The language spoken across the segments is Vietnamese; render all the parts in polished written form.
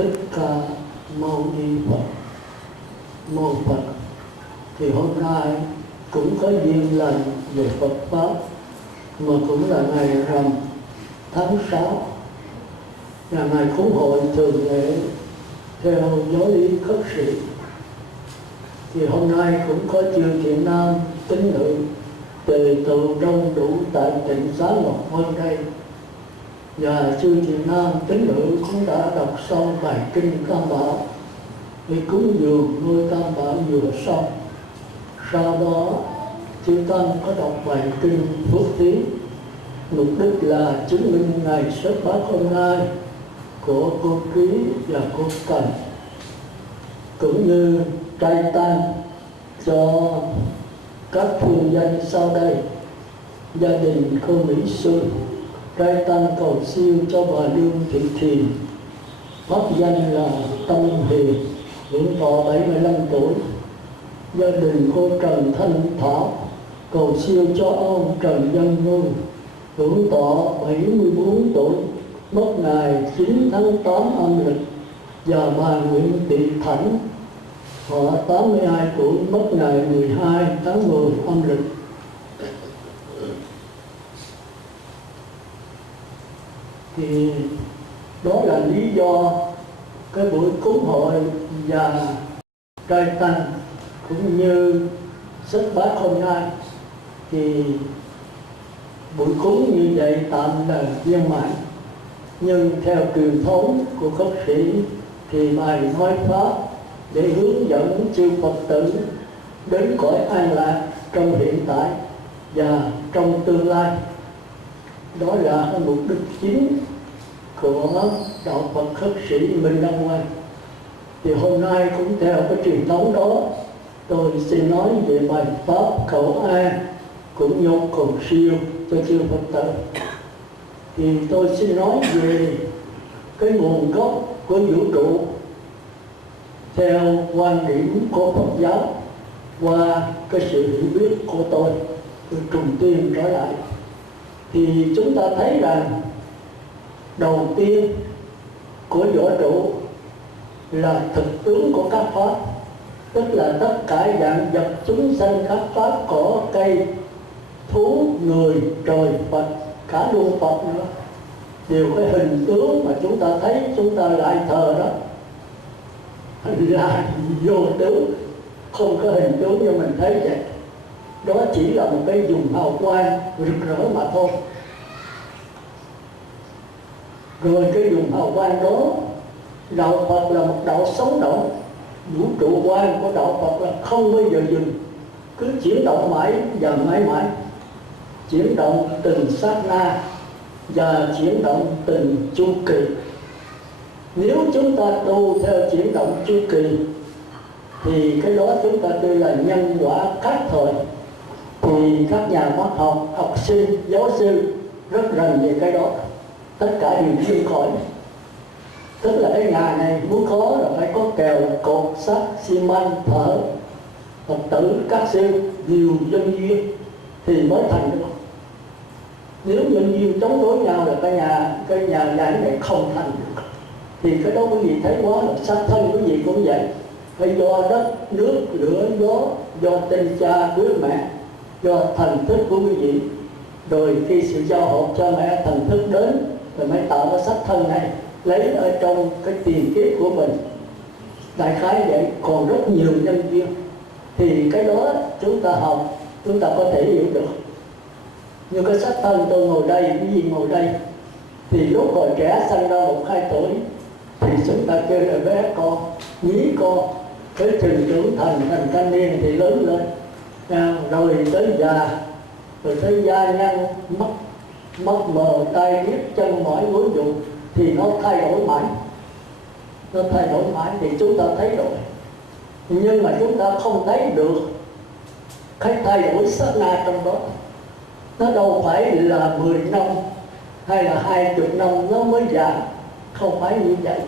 Thích Ca Mâu Ni Phật. Mô Phật. Thì hôm nay cũng có duyên lành về Phật Pháp, mà cũng là ngày rằm tháng 6, là ngày cúng hội thường lệ theo giáo lý khất sĩ. Thì hôm nay cũng có chư thiện nam tín nữ tề tựu đông đủ tại tịnh xá Ngọc Vân đây, và chư thiện nam tín nữ cũng đã đọc xong bài kinh Tam Bảo để cúng dường ngôi Tam Bảo vừa xong. Sau đó chư tăng có đọc bài kinh Phước Thí, mục đích là chứng minh ngày xuất phát hôm nay của cô Ký và cô Cần, cũng như trai tăng cho các phương danh sau đây. Gia đình cô Mỹ Xuân trai tăng cầu siêu cho bà Lương Thị Thiền, pháp danh là Tâm Hiền, hưởng thọ 75 tuổi. Gia đình cô Trần Thanh Thảo cầu siêu cho ông Trần Văn Ngư, hưởng thọ 74 tuổi, mất ngày 9 tháng 8 âm lịch. Và bà Nguyễn Thị Thảnh, họ 82 tuổi, mất ngày 12 tháng 10 âm lịch. Thì đó là lý do cái buổi cúng hội và trai tăng cũng như xuất bát hôm nay. Thì buổi cúng như vậy tạm là viên mãn, nhưng theo truyền thống của khất sĩ thì bài nói pháp để hướng dẫn chư Phật tử đến cõi an lạc trong hiện tại và trong tương lai. Đó là mục đích chính của đạo Phật khất sĩ Minh Đăng Quang. Thì hôm nay cũng theo cái truyền thống đó, tôi xin nói về bài pháp cầu an cũng như cầu siêu cho chư Phật tử. Thì tôi xin nói về cái nguồn gốc của vũ trụ theo quan điểm của Phật giáo qua cái sự hiểu biết của tôi trùng tiên trở lại. Thì chúng ta thấy rằng đầu tiên của vũ trụ là thực tướng của các pháp, tức là tất cả dạng vật chúng sanh, các pháp, cỏ, cây, thú, người, trời, Phật, cả luôn Phật nữa, đều cái hình tướng mà chúng ta thấy, chúng ta lại thờ đó là vô tướng, không có hình tướng như mình thấy vậy. Đó chỉ là một cái dùng hào quang rực rỡ mà thôi. Rồi cái dùng hào quang đó, đạo Phật là một đạo sống động. Vũ trụ quan của đạo Phật là không bao giờ dừng, cứ chuyển động mãi và mãi mãi, chuyển động từng sát na và chuyển động từng chu kỳ. Nếu chúng ta tu theo chuyển động chu kỳ thì cái đó chúng ta kêu là nhân quả khác thời. Thì các nhà khoa học, học sinh, giáo sư rất rành về cái đó, tất cả đều chuyên khỏi. Tức là cái nhà này muốn có là phải có kèo, cột, sắt, xi măng, thợ, Phật tử, các sư nhiều nhân duyên thì mới thành được. Nếu nhân duyên chống đối nhau là cái nhà này không thành được. Thì cái đó quý vị thấy quá là sát thân quý vị cũng vậy. Phải do đất, nước, lửa, gió, do tên cha, quý mẹ, do thần thức của quý vị. Rồi khi sự giao hợp cho mẹ thần thức đến rồi mới tạo ra sắc thân này, lấy ở trong cái tiền kiếp của mình. Đại khái vậy, còn rất nhiều nhân duyên. Thì cái đó chúng ta học, chúng ta có thể hiểu được. Như cái sắc thân tôi ngồi đây, cái gì ngồi đây, thì lúc còn trẻ sinh ra 1-2 tuổi thì chúng ta kêu là bé con, nhí con. Tới trường trưởng thành thanh niên thì lớn lên, rồi tới già, rồi tới gia nhân, mắt mờ, tay điếc, chân mỏi, gối dụng, thì nó thay đổi mãi. Nó thay đổi mãi thì chúng ta thấy rồi. Nhưng mà chúng ta không thấy được cái thay đổi sát na trong đó. Nó đâu phải là 10 năm hay là 20 năm nó mới già, không phải như vậy.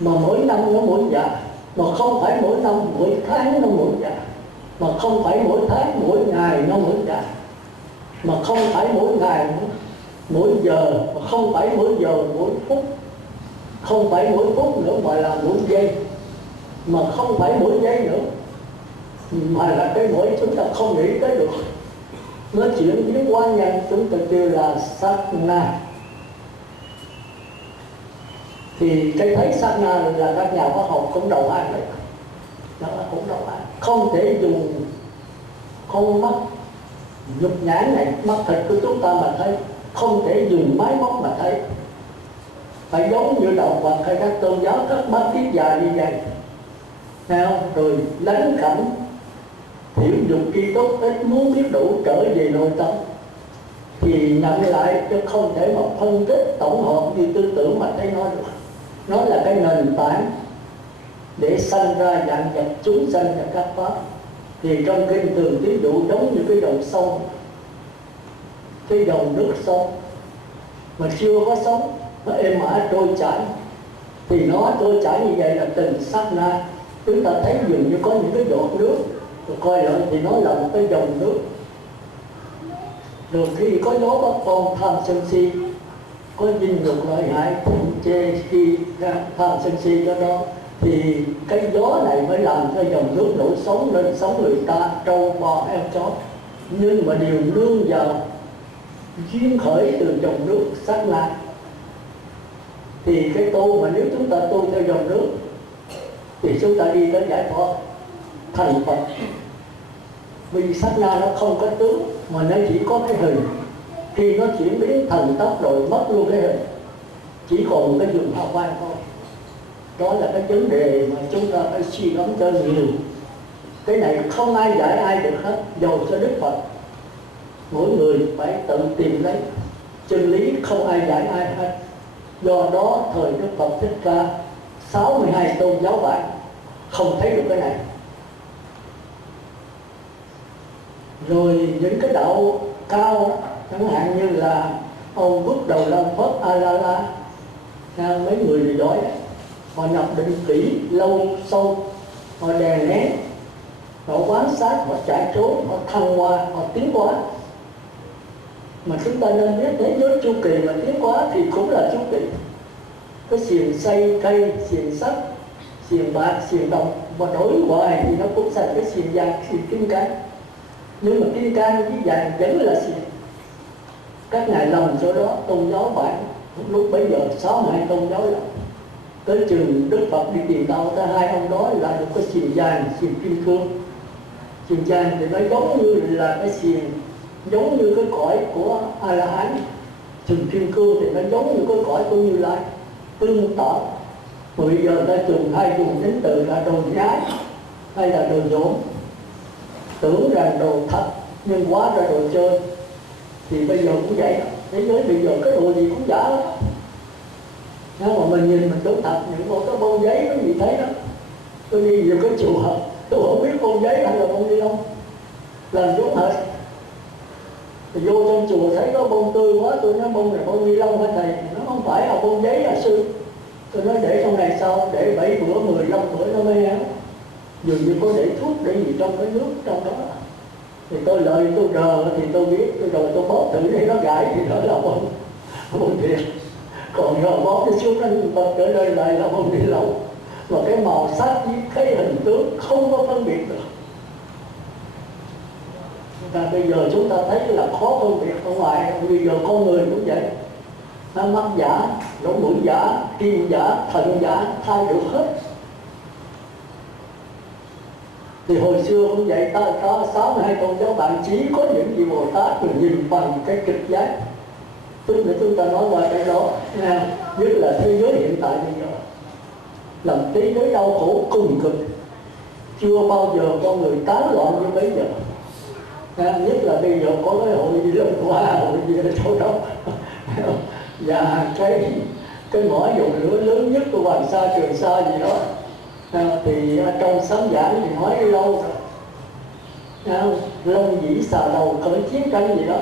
Mà mỗi năm nó mỗi già, mà không phải mỗi năm, mỗi tháng nó mỗi già, mà không phải mỗi tháng, mỗi ngày nó mỗi già, mà không phải mỗi ngày, mỗi giờ, mà không phải mỗi giờ, mỗi phút, không phải mỗi phút nữa mà là mỗi giây, mà không phải mỗi giây nữa mà là cái mỗi chúng ta không nghĩ tới được. Nó chuyển biến quá nhanh, chúng ta kêu là sát na. Thì cái thấy sát na là các nhà khoa học cũng đầu hàng đấy, đó là cũng đầu hàng. Không thể dùng con mắt nhục nhãn này, mắt thịt của chúng ta mà thấy, không thể dùng máy móc mà thấy, phải giống như đạo Phật hay các tôn giáo các bát tiết già như vậy. Nào, rồi lãnh cảnh hiểu dụng ki tốt ít, muốn biết đủ trở về nội tâm thì nhận lại, chứ không thể mà phân tích tổng hợp như tư tưởng mà thấy nó được. Nó là cái nền tảng để sanh ra dạng vật chúng sanh và các pháp. Thì trong kinh thường ví dụ giống như cái dòng sông, cái dòng nước sông mà chưa có sóng, nó êm ả trôi chảy, thì nó trôi chảy như vậy là từng sát na. Chúng ta thấy dường như có những cái giọt nước, rồi coi lại thì nó là một cái dòng nước. Rồi khi có gió bắt con tham sân si, có dinh dục lợi hại thịnh chê khi tham sân si cho đó, thì cái gió này mới làm cho dòng nước nổi sóng lên, sống người ta, trâu bò heo chó. Nhưng mà điều nương vào duyên khởi từ dòng nước sát na. Thì cái tu mà nếu chúng ta tu theo dòng nước thì chúng ta đi đến giải thoát thành Phật. Vì sát na nó không có tướng mà nó chỉ có cái hình. Khi nó chuyển biến thành tốc rồi mất luôn cái hình, chỉ còn cái dùng hào quang thôi. Đó là cái vấn đề mà chúng ta phải suy ngẫm cho nhiều. Cái này không ai giải ai được hết, dầu cho Đức Phật. Mỗi người phải tự tìm lấy chân lý, không ai giải ai hết. Do đó thời Đức Phật Thích Ca 62 tôn giáo bạn không thấy được cái này. Rồi những cái đạo cao, chẳng hạn như là ông bước đầu Lâm Phất A-la-la, mấy người giỏi, họ nhập định kỹ, lâu, sâu, họ đè nén, họ quán sát, họ chạy trốn, họ thăng hoa, họ tiến hóa. Mà chúng ta nên biết thế giới chu kỳ mà tiến hóa thì cũng là chu kỳ. Cái xiềng xay cây, xiềng sắt, xiềng bạc, xiềng đồng và đổi hoài thì nó cũng thành cái xiềng vàng, xiềng kim cang. Nhưng mà kim cang với vàng vẫn là xiềng. Các ngài lòng chỗ đó tôn giáo bạn lúc bấy giờ 62 tôn giáo lòng. Tới trường Đức Phật đi tìm đạo ta, hai ông đó là được cái xiềng vàng, xiềng kim cương. Xiềng vàng thì nó giống như là cái xiềng, giống như cái cõi của A-la-hán. Xiềng kim cương thì nó giống như cái cõi của Như Lai, tương tự. Mà bây giờ ta hay dùng đến từ là đồ nhái hay là đồ dỗm, tưởng rằng đồ thật nhưng hóa ra đồ chơi. Thì bây giờ cũng vậy đó. Thế giới bây giờ cái đồ gì cũng giả lắm. Nếu mà mình nhìn mình tưởng thật, những con cái bông giấy có gì thấy đó. Tôi đi vào cái chùa, tôi không biết bông giấy hay là bông ni lông, làm giống hết. Thì vô trong chùa thấy có bông tươi quá, tôi nói bông này bông ni lông hả thầy? Nó không phải là bông giấy à sư. Tôi nói để trong này sau, để 7 bữa, 15 bữa nó mới héo. Dường như có để thuốc để gì trong cái nước trong đó. Thì tôi lợi tôi rờ thì tôi biết, tôi rồi tôi bóp thử để nó gãi thì đó là bông thiệt. Còn rồi bóp nó xuống anh Phật trở lên lại là bông ni lông. Mà cái màu sắc với cái hình tướng không có phân biệt được. Và bây giờ chúng ta thấy là khó phân biệt ở ngoài. Bây giờ con người cũng vậy. Nó mắt giả, lỗ mũi giả, tim giả, thận giả, thay được hết. Thì hồi xưa cũng vậy, ta có 62 tôn giáo bạn chỉ có những vị Bồ Tát mình nhìn bằng cái trực giác. Tức là chúng ta nói qua cái đó, nhất là thế giới hiện tại bây giờ làm thế giới đau khổ cùng cực. Chưa bao giờ con người tán loạn như bây giờ. Nhất là bây giờ có cái hội gì lần qua, hội gì ở chỗ đó. Và cái mỏ dầu lửa lớn nhất của Hoàng Sa, Trường Sa gì đó. Thì trong sám giảng thì nói lâu rồi. Long dĩ xà đầu khởi chiến tranh gì đó.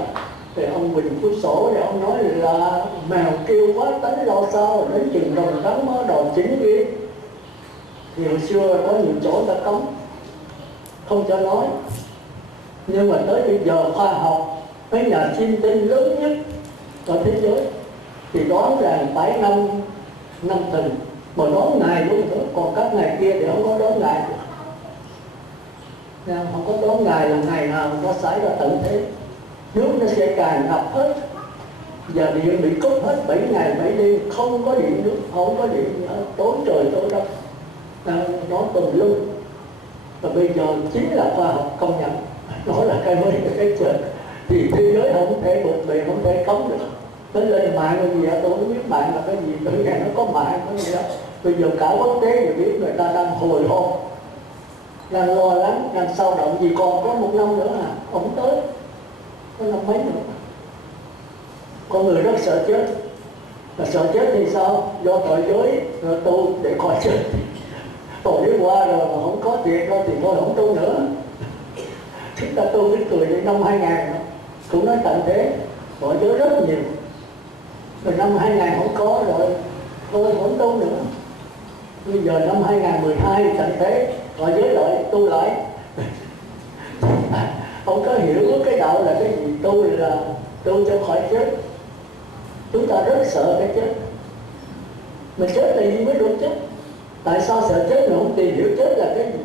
Thì ông Bình Phước Sổ thì ông nói là mèo kêu quá tánh lo sao, đến chừng đồng trắng mới đòi chính kia. Thì hồi xưa có nhiều chỗ ta cấm, không cho nói. Nhưng mà tới bây giờ khoa học, mấy nhà chiêm tinh lớn nhất ở thế giới thì đoán rằng phải năm năm thìn mà đón ngày luôn nữa, còn các ngày kia thì không có đón ngày được. Không có đón ngày là ngày nào nó xảy ra tận thế, nước nó sẽ tràn ngập hết, và điện bị cúp hết 7 ngày 7 đêm, không có điện nước, không có điện, tối trời tối đất, nó tùm lum. Và bây giờ chính là khoa học công nhận nó là cái mới cái chết, thì thế giới không thể bực bề, không thể cấm được. Nó lên mạng cái gì tôi không biết mạng là cái gì, tự nhiên nó có mạng có gì đó. Bây giờ cả quốc tế đều biết, người ta đang hồi hộp, đang lo lắng, đang sao động, vì còn có 1 năm nữa ông tới, có năm mấy nữa. Con người rất sợ chết, mà sợ chết thì sao? Do tội giới rồi tu để khỏi chết. Còn nếu qua rồi mà không có tiền đó thì thôi không tu nữa. Chúng ta tu cái cười đến năm 2000 cũng nói tận thế, tội giới rất nhiều. Rồi năm 2000 không có rồi, thôi không tu nữa. Bây giờ năm 2012 tận thế, tội giới lại tu lại. Không có hiểu cái đạo là cái gì, tu là tu cho khỏi chết. Chúng ta rất sợ cái chết. Mình chết là gì mới được chết? Tại sao sợ chết mà không tìm hiểu chết là cái gì?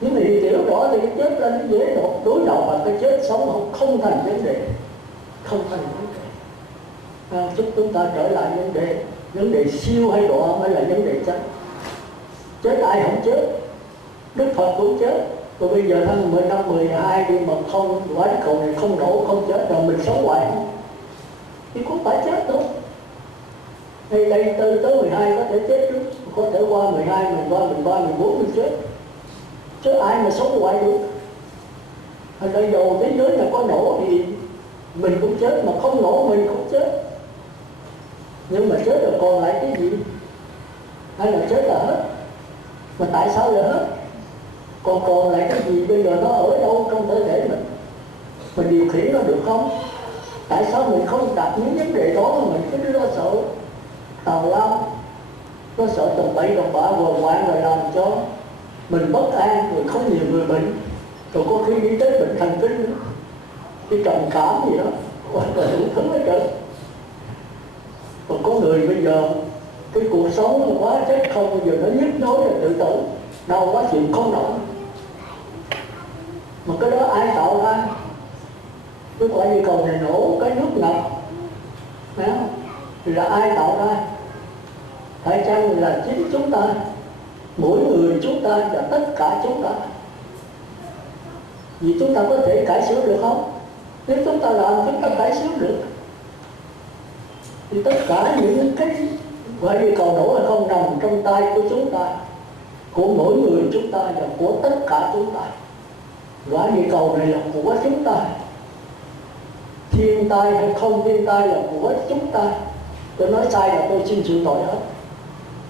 Nhưng mà hiểu rõ thì cái chết là nó dễ đối đầu, và cái chết sống không thành vấn đề, không thành vấn đề. Chúc chúng ta trở lại vấn đề siêu hay đọa mới là vấn đề chết. Chết ai không chết? Đức Phật cũng chết. Rồi bây giờ năm 12 đi mà không, quả cầu này không nổ, không chết, rồi mình sống hoài không? Thì cũng phải chết thôi. Đây tới 12 có thể chết trước, có thể qua 12, 13, 13, 14 mình chết. Chứ ai mà sống hoài được? Ở đây đầu thế giới là có nổ thì mình cũng chết, mà không nổ mình cũng chết. Nhưng mà chết rồi còn lại cái gì? Hay là chết là hết? Mà tại sao là hết? Còn lại cái gì bây giờ, nó ở đâu trong cơ thể mình điều khiển nó được không? Tại sao mình không đặt những vấn đề đó mà mình cứ lo sợ tào lao, nó sợ tầm bậy tầm bạ vừa hoạn, rồi làm cho mình bất an, rồi không nhiều người bệnh, rồi có khi đi tới bệnh thần kinh nữa, cái trầm cảm gì đó, hoặc là đủ thứ hết trơn. Còn có người bây giờ cái cuộc sống nó quá chết không, bây giờ nó nhức nhối là tự tử, đau quá chịu không nổi. Mà cái đó ai tạo ra? Cái quả địa cầu này nổ, cái nước ngập, phải không? Thì là ai tạo ra? Phải chăng là chính chúng ta, mỗi người chúng ta và tất cả chúng ta? Vì chúng ta có thể cải sửa được không? Nếu chúng ta làm, chúng ta cải sửa được. Thì tất cả những cái quả địa cầu nổ là không nằm trong tay của chúng ta, của mỗi người chúng ta và của tất cả chúng ta. Quả địa cầu này là của chúng ta. Thiên tai hay không thiên tai là của chúng ta. Tôi nói sai là tôi xin chịu tội hết.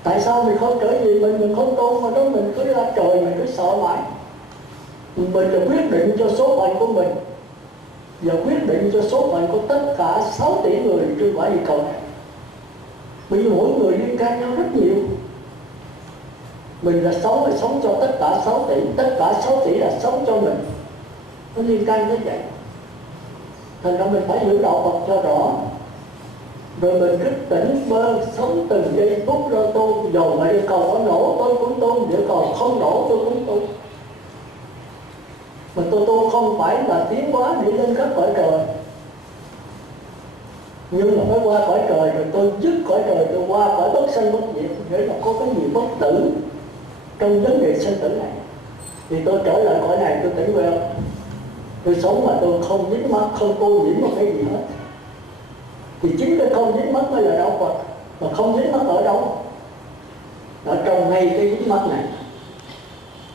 Tại sao mình không trở về mình không tu, mà đó mình cứ ra trời, mình cứ sợ mãi. Mình là quyết định cho số phận của mình, và quyết định cho số phận của tất cả 6 tỷ người trên quả địa cầu này. Bởi vì mỗi người liên can nhau rất nhiều. Mình là sống cho tất cả 6 tỷ, tất cả 6 tỷ là sống cho mình. Nó liên can như vậy. Thành ra mình phải hiểu đạo Phật cho rõ. Rồi mình cứ tỉnh bơ, sống từng giây phút ra tu. Dầu mà địa cầu có nổ tôi cũng tu, địa cầu không nổ tôi cũng tu. Mà tôi tu không phải là tiến hóa để lên các cõi trời, nhưng mà phải qua cõi trời rồi tôi dứt cõi trời, tôi qua cõi bất sanh bất diệt, để là có cái gì bất tử trong vấn đề sinh tử này. Thì tôi trở lại cõi này, tôi tỉnh queo, tôi sống mà tôi không dính mắc, không cô nhiễm một cái gì hết. Thì chính cái không dính mắc mới là đạo Phật. Mà không dính mắc ở đâu? Ở trong ngay cái dính mắc này.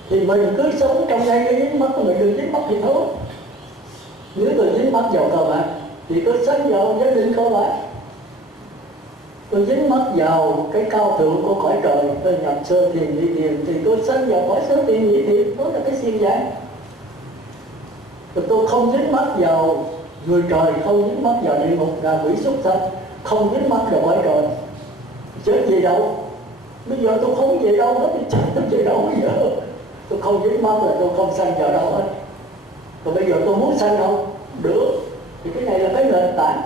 Thì mình cứ sống trong ngay cái dính mắc, mình đừng dính mắc thì thôi. Nếu tôi dính mắc vào cờ bạc thì tôi sống vào gia đình cờ bạc. Tôi dính mắc vào cái cao thượng của cõi trời, tôi nhập sơ thiền nhị thiền, thì tôi sống vào cõi sơ thiền nhị thiền, đó là cái xiên giải. Rồi tôi không dính mắc vào người trời, không dính mắc vào địa ngục là quỷ súc sanh, không dính mắc vào cõi trời. Chết gì đâu? Bây giờ tôi không về đâu hết, thì chết tôi về đâu bây giờ? Tôi không dính mắc là tôi không sanh vào đâu hết. Còn bây giờ tôi muốn sanh đâu? Được. Thì cái này là cái nền tảng.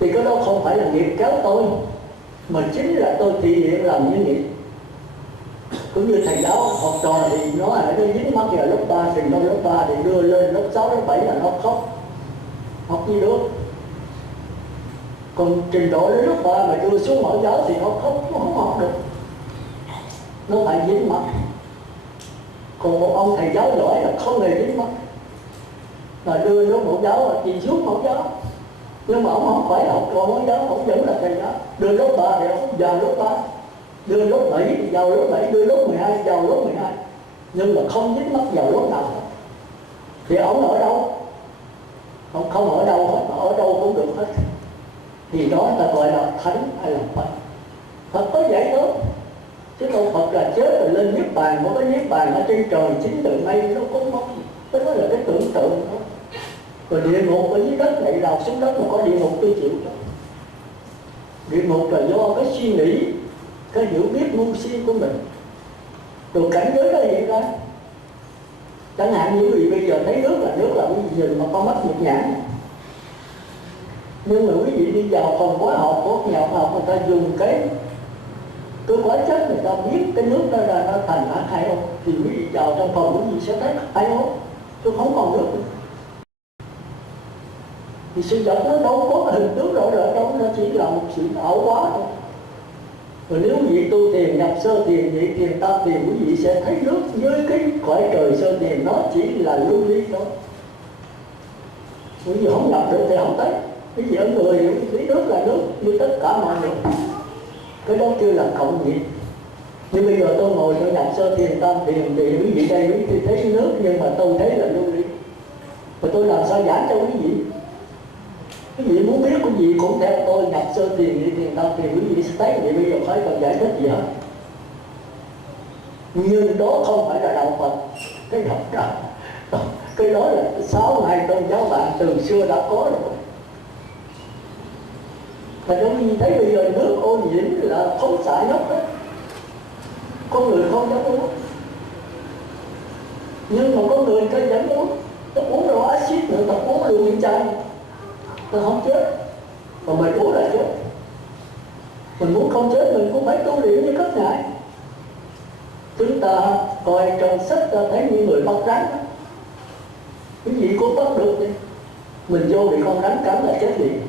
Thì cái đó không phải là nghiệp kéo tôi, mà chính là tôi thể hiện làm như nghiệp. Cũng như thầy giáo học trò thì nó dính mắc vào lớp 3, trình độ lớp 3 thì đưa lên lớp 6, lớp 7 là nó khóc, học như được. Còn trình độ đến lớp 3 mà đưa xuống mẫu giáo thì nó khóc, nó không học được, nó phải dính mắc. Còn một ông thầy giáo giỏi là không hề dính mắc, là đưa xuống mẫu giáo là chỉ xuống mẫu giáo, nhưng mà ông không phải học trò mẫu giáo, ông vẫn là thầy giáo. Đưa lớp 3 thì ông vào lớp 3, đưa lớp 7 vào lớp 7, đưa lớp 12 vào lớp 12, nhưng mà không dính mắc vào lớp nào hết. Thì ông ở đâu? Ông không ở đâu hết, mà ở đâu cũng được hết. Thì đó ta gọi là thánh hay là Phật. Phật có vậy đó, chứ không Phật là chết rồi lên niết bàn, có cái niết bàn ở trên trời chính từ mây, nó cũng mất. Cái đó là cái tưởng tượng đó. Rồi địa ngục ở dưới đất này, đào xuống đất mà có địa ngục tôi chịu đó. Địa ngục là do cái suy nghĩ, cái hiểu biết ngu si của mình, rồi cảnh giới đó hiện ra. Chẳng hạn như quý vị bây giờ thấy nước là quý vị nhìn mà con mắt nhược nhãn, nhưng mà quý vị đi vào phòng hóa học của nhà khoa học, người ta dùng cái hóa chất, người ta biết cái nước đó là nó thành H2O, thì quý vị vào trong phòng quý vị sẽ thấy H2O, tôi không còn nước nữa. Thì sự vật nó đâu có hình tướng rõ rệt đâu, nó chỉ là một sự ảo hóa thôi. Rồi nếu quý vị tu thiền, nhập sơ thiền, nhị thiền, tam thiền, quý vị sẽ thấy nước với cái cõi trời sơ thiền nó chỉ là lưu ly thôi. Quý vị không nhập được thì không thấy. Quý vị ở người thì quý vị nước là nước như tất cả mọi người. Cái đó chưa là cộng nghiệp. Nhưng bây giờ tôi ngồi tôi nhập sơ thiền, tam thiền thì quý vị đây quý vị thấy nước, nhưng mà tôi thấy là lưu ly. Và tôi làm sao giảng cho quý vị? Quý vị muốn biết cái gì cũng theo tôi, nhập sơ thiền, nhị thiền, tam thiền, quý vị sẽ thấy. Vậy bây giờ phải cần giải thích gì hết. Nhưng đó không phải là đạo Phật. Cái đó là 6 ngày tôn giáo bạn từ xưa đã có rồi. Và quý vị thấy bây giờ nước ô nhiễm là phóng xạ nhóc hết, con người không dám uống, nhưng mà có người ta dám uống. Ta uống rồi axit nữa, ta uống đường miệng chai, ta không chết. Mà mình uống là chết. Mình muốn không chết mình cũng phải tu luyện như các ngài. Chúng ta coi trong sách ta thấy như người bắt rắn, cái gì cũng bắt được đi. Mình vô bị con rắn cắn là chết liền,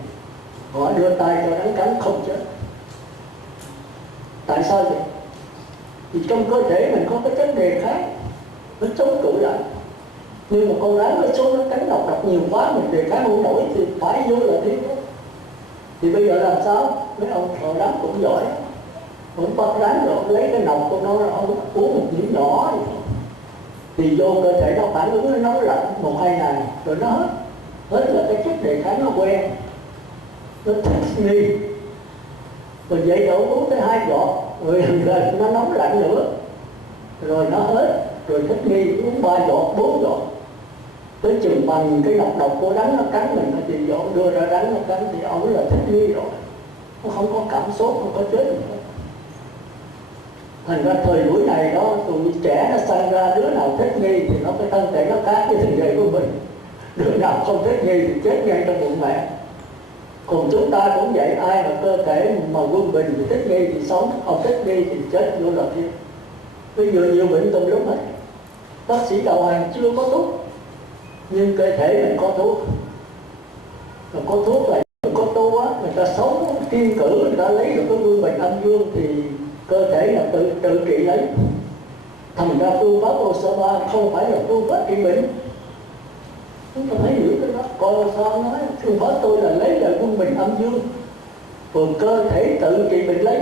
họ đưa tay cho rắn cắn không chết. Tại sao vậy? Vì trong cơ thể mình có cái chất đề kháng, nó chống cự lại. Nhưng mà con rắn nó xuống nó cắn độc nhiều quá, mình đề kháng không nổi thì phải vô là thiếu. Thì bây giờ làm sao? Mấy ông thợ rắn cũng giỏi, ông bắt rắn rồi ông lấy cái nọc của nó, ông uống một điểm nhỏ thì vô cơ thể nó phản ứng, nó nóng lạnh 1-2 ngày rồi nó hết là cái chất đề kháng nó quen, nó thích nghi. Rồi vậy rồi uống tới 2 giọt rồi nó nóng lạnh nữa rồi nó hết, rồi thích nghi uống 3 giọt 4 giọt, tới chừng bằng cái độc của rắn nó cắn mình thì dọn đưa ra rắn nó cắn thì ông là thích nghi rồi, nó không có cảm xúc, không có chết nữa. Thành ra thời buổi này đó, tụi trẻ nó sinh ra đứa nào thích nghi thì nó cái thân thể nó khác với thân thể của mình, đứa nào không thích nghi thì chết ngay trong bụng mẹ. Còn chúng ta cũng vậy, ai mà cơ thể mà quân bình thì thích nghi thì sống, không thích nghi thì chết vô là thiên. Bây giờ nhiều bệnh tùm lum hết, bác sĩ đầu hàng chưa có thuốc, nhưng cơ thể mình có thuốc. Mà có thuốc là có tu á, người ta sống kiên cử, người ta lấy được cái quân bình âm dương thì cơ thể là tự trị lấy. Thành ra phương pháp Osama không phải là phương pháp trị bệnh. Chúng ta thấy hiểu cái đó. Còn sao nói phương pháp tôi là lấy lại quân bình âm dương, còn cơ thể tự trị bệnh lấy.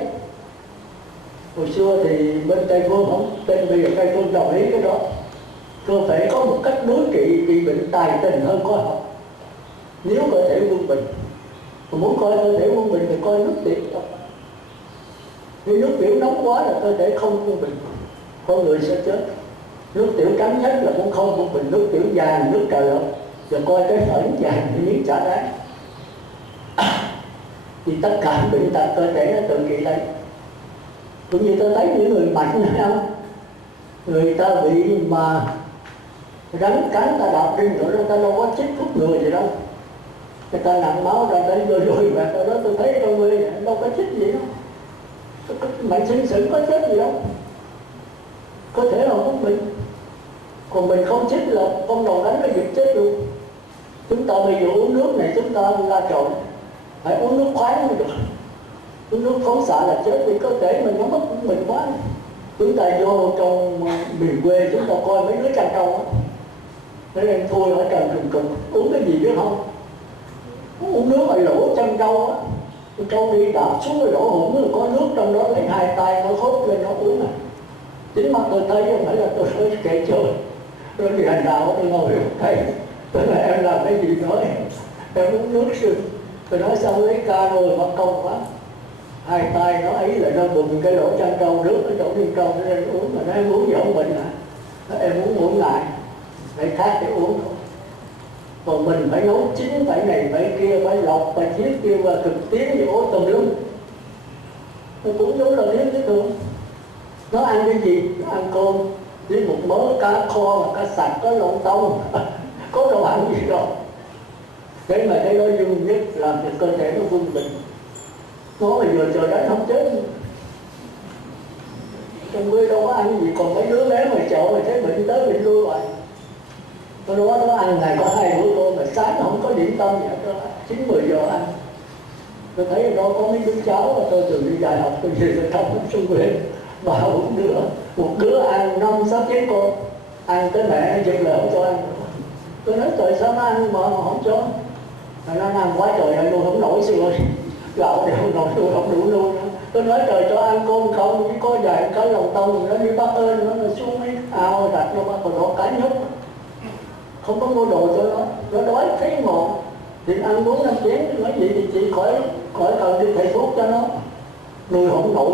Hồi xưa thì bên Tây Phương không, bây giờ Tây Phương đồng ý cái đó. Cơ thể có một cách đối trị bệnh tài tình hơn khoa học. Nếu cơ thể quân bình, mà muốn coi cơ thể quân bình thì coi nước tiểu thôi. Nếu nước tiểu nóng quá là cơ thể không quân bình, con người sẽ chết. Nước tiểu trắng nhất là cũng không quân bình, nước tiểu vàng, nước trời ơi. Giờ coi cái phẫn vàng thì miếng chả đáng. Thì tất cả bệnh tật cơ thể nó tự trị lấy. Cũng như tôi thấy những người mạnh không, người ta bị mà rắn cắn ta đạp lên nữa, người ta đâu có chích thuốc người gì đâu. người ta nặng máu ra đây rồi mà đó tôi thấy trong quê vậy đâu có chết gì đâu, mạnh sinh sự có chết gì đâu, có thể là không bệnh, còn mình không chết là con đầu đánh nó giật chết luôn. Chúng ta bây giờ uống nước này chúng ta la trộn, phải uống nước khoáng mới được, uống nước phóng xạ là chết vì cơ thể mình nó mất mình quá. Chúng ta vô trong miền quê chúng ta coi mấy đứa chăn trâu á, mấy em thui ở trần rừng cực uống cái gì biết không, uống nước ở lỗ chăn trâu á, con trâu đi đạp xuống cái lỗ hổng rồi có nước trong đó, lấy hai tay nó hốt lên nó uống à. Chính mắt tôi thấy không phải là tôi nói kể chơi, tôi đi hành đạo tôi ngồi thấy tôi là em làm cái gì nói em uống nước sư, tôi nói sao lấy ca rồi mất công quá, hai tay nó ấy là nó bùng cái lỗ chăn trâu nước ở chỗ đi trâu nó lên uống, mà nó em uống gì không bệnh hả, em uống mỗi ngày phải khác để uống thôi. Còn mình phải nấu chín, phải này phải kia, phải lọc, phải chiết kia và thực tiến như ố tùm lum. Nó cũng giống là nếu cái thường. Nó ăn cái gì? Nó ăn cơm với một mớ cá kho, mà cá sạch, có lộn tông, có đồ ăn gì đâu. Thế mà cái đó dung nhất làm cho cơ thể nó quân bình. Nó bây giờ trời đánh không chết. Trong quê đâu có ăn cái gì, còn mấy đứa bé ngoài chợ mà thấy bệnh tới bệnh lui vậy. Nó ăn ngày có 2 bữa cơm mà sáng không có điểm tâm gì hết, 9-10 giờ ăn. Tôi thấy đó có mấy đứa cháu mà tôi từ đi đại học tôi về tôi thăm xung quanh và một đứa ăn 5-6 chén cơm, ăn tới mẹ nó chịu là không cho ăn. Tôi nói trời sao nó ăn mà không cho, nó ăn quá trời ăn luôn không nổi xưa gạo thì không nổi luôn, không đủ luôn. Tôi nói trời cho ăn cơm không, chỉ có vài cái lòng tông nó đi bắt ơn nó xuống mấy ao đặt cho bắt còn đó cá nhúc, không có mua đồ cho nó đói thấy ngọt thì ăn 4-5 chén, nói gì thì chị khỏi cần đi thầy thuốc cho nó, nuôi không nổi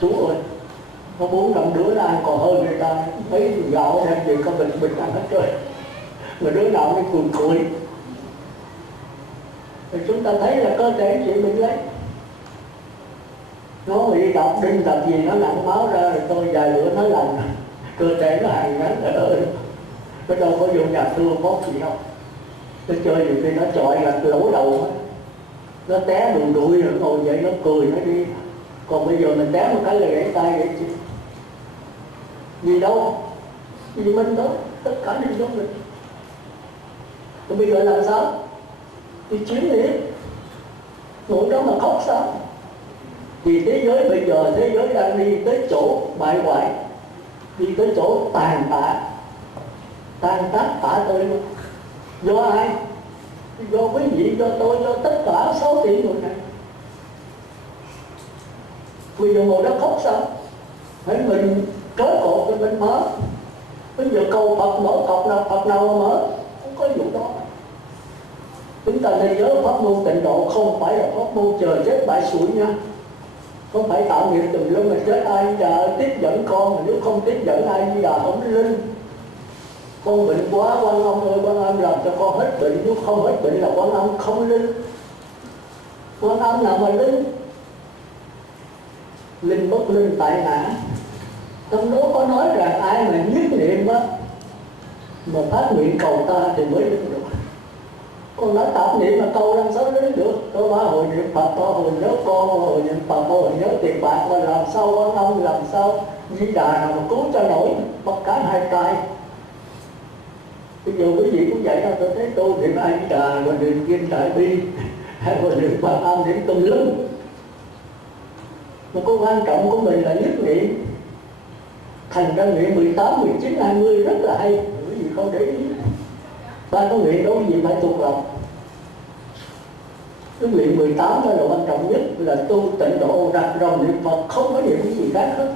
chú ơi. Có 4-5 đứa nó ăn còn hơn người ta, mấy gạo đem về có bình ăn hết trơn, mà đứa nào mới cười. Thì chúng ta thấy là cơ thể chị mình lấy, nó bị độc đinh tập gì nó nặng máu ra rồi tôi vài bữa nó lành, cơ thể nó hàn gắn ơi, nó đâu có vô nhà thương bóp gì đâu. Nó chơi nhiều khi nó chọi gạch lỗ đầu hết, nó té đùi rồi ngồi dậy nó cười nó đi. Còn bây giờ mình té một cái là gãy tay gãy chân, gì đâu, vì mình đó, tất cả đều do mình. Còn bây giờ làm sao? Thì chiến liệt, ngồi đó mà khóc sao? Vì thế giới bây giờ thế giới đang đi tới chỗ bại hoại, đi tới chỗ tàn tác tả tơi luôn. Do ai? Do quý vị, do tôi, do tất cả 6 tỷ người này. Bây giờ ngồi đó khóc sao? Phải mình trói cột cho mình mở. Bây giờ cầu Phật mở cọc nào, Phật nào mở, không có vụ đó. Chúng ta nên nhớ pháp môn tịnh độ không phải là pháp môn chờ chết bại sủi nha. Không phải tạo nghiệp tùm lum mà chết ai Đà tiếp dẫn con, mà nếu không tiếp dẫn ai Đà không linh. Con bệnh quá Quan Âm ơi, Quan Âm làm cho con hết bệnh, nếu không hết bệnh là Quan Âm không linh. Quan Âm nào mà linh? Linh bất linh tại ngã. Trong đó có nói rằng ai mà nhất niệm á, mà phát nguyện cầu ta thì mới linh được. Con nói tạp niệm mà câu làm sao linh được? Có ba hồi niệm Phật, có hồi nhớ con, có hồi niệm Phật, có hồi nhớ tiền bạc, mà làm sao Quan Âm, làm sao Di Đà nào mà cứu cho nổi, bắt cả hai tay. Bây giờ quý vị cũng vậy đó, tôi thấy tôi niệm A Di Đà, và niệm Kim Đại Bi, hay là niệm Quan Âm, niệm tùm lum. Mà cái quan trọng của mình là nhất niệm. Thành ra nguyện 18, 19, 20 rất là hay, quý vị không để ý. Ba cái nguyện đó quý vị phải thuộc lòng. Cái nguyện 18 đó là quan trọng nhất, là tu tịnh độ rạch ròng niệm Phật, không có niệm cái gì khác hết.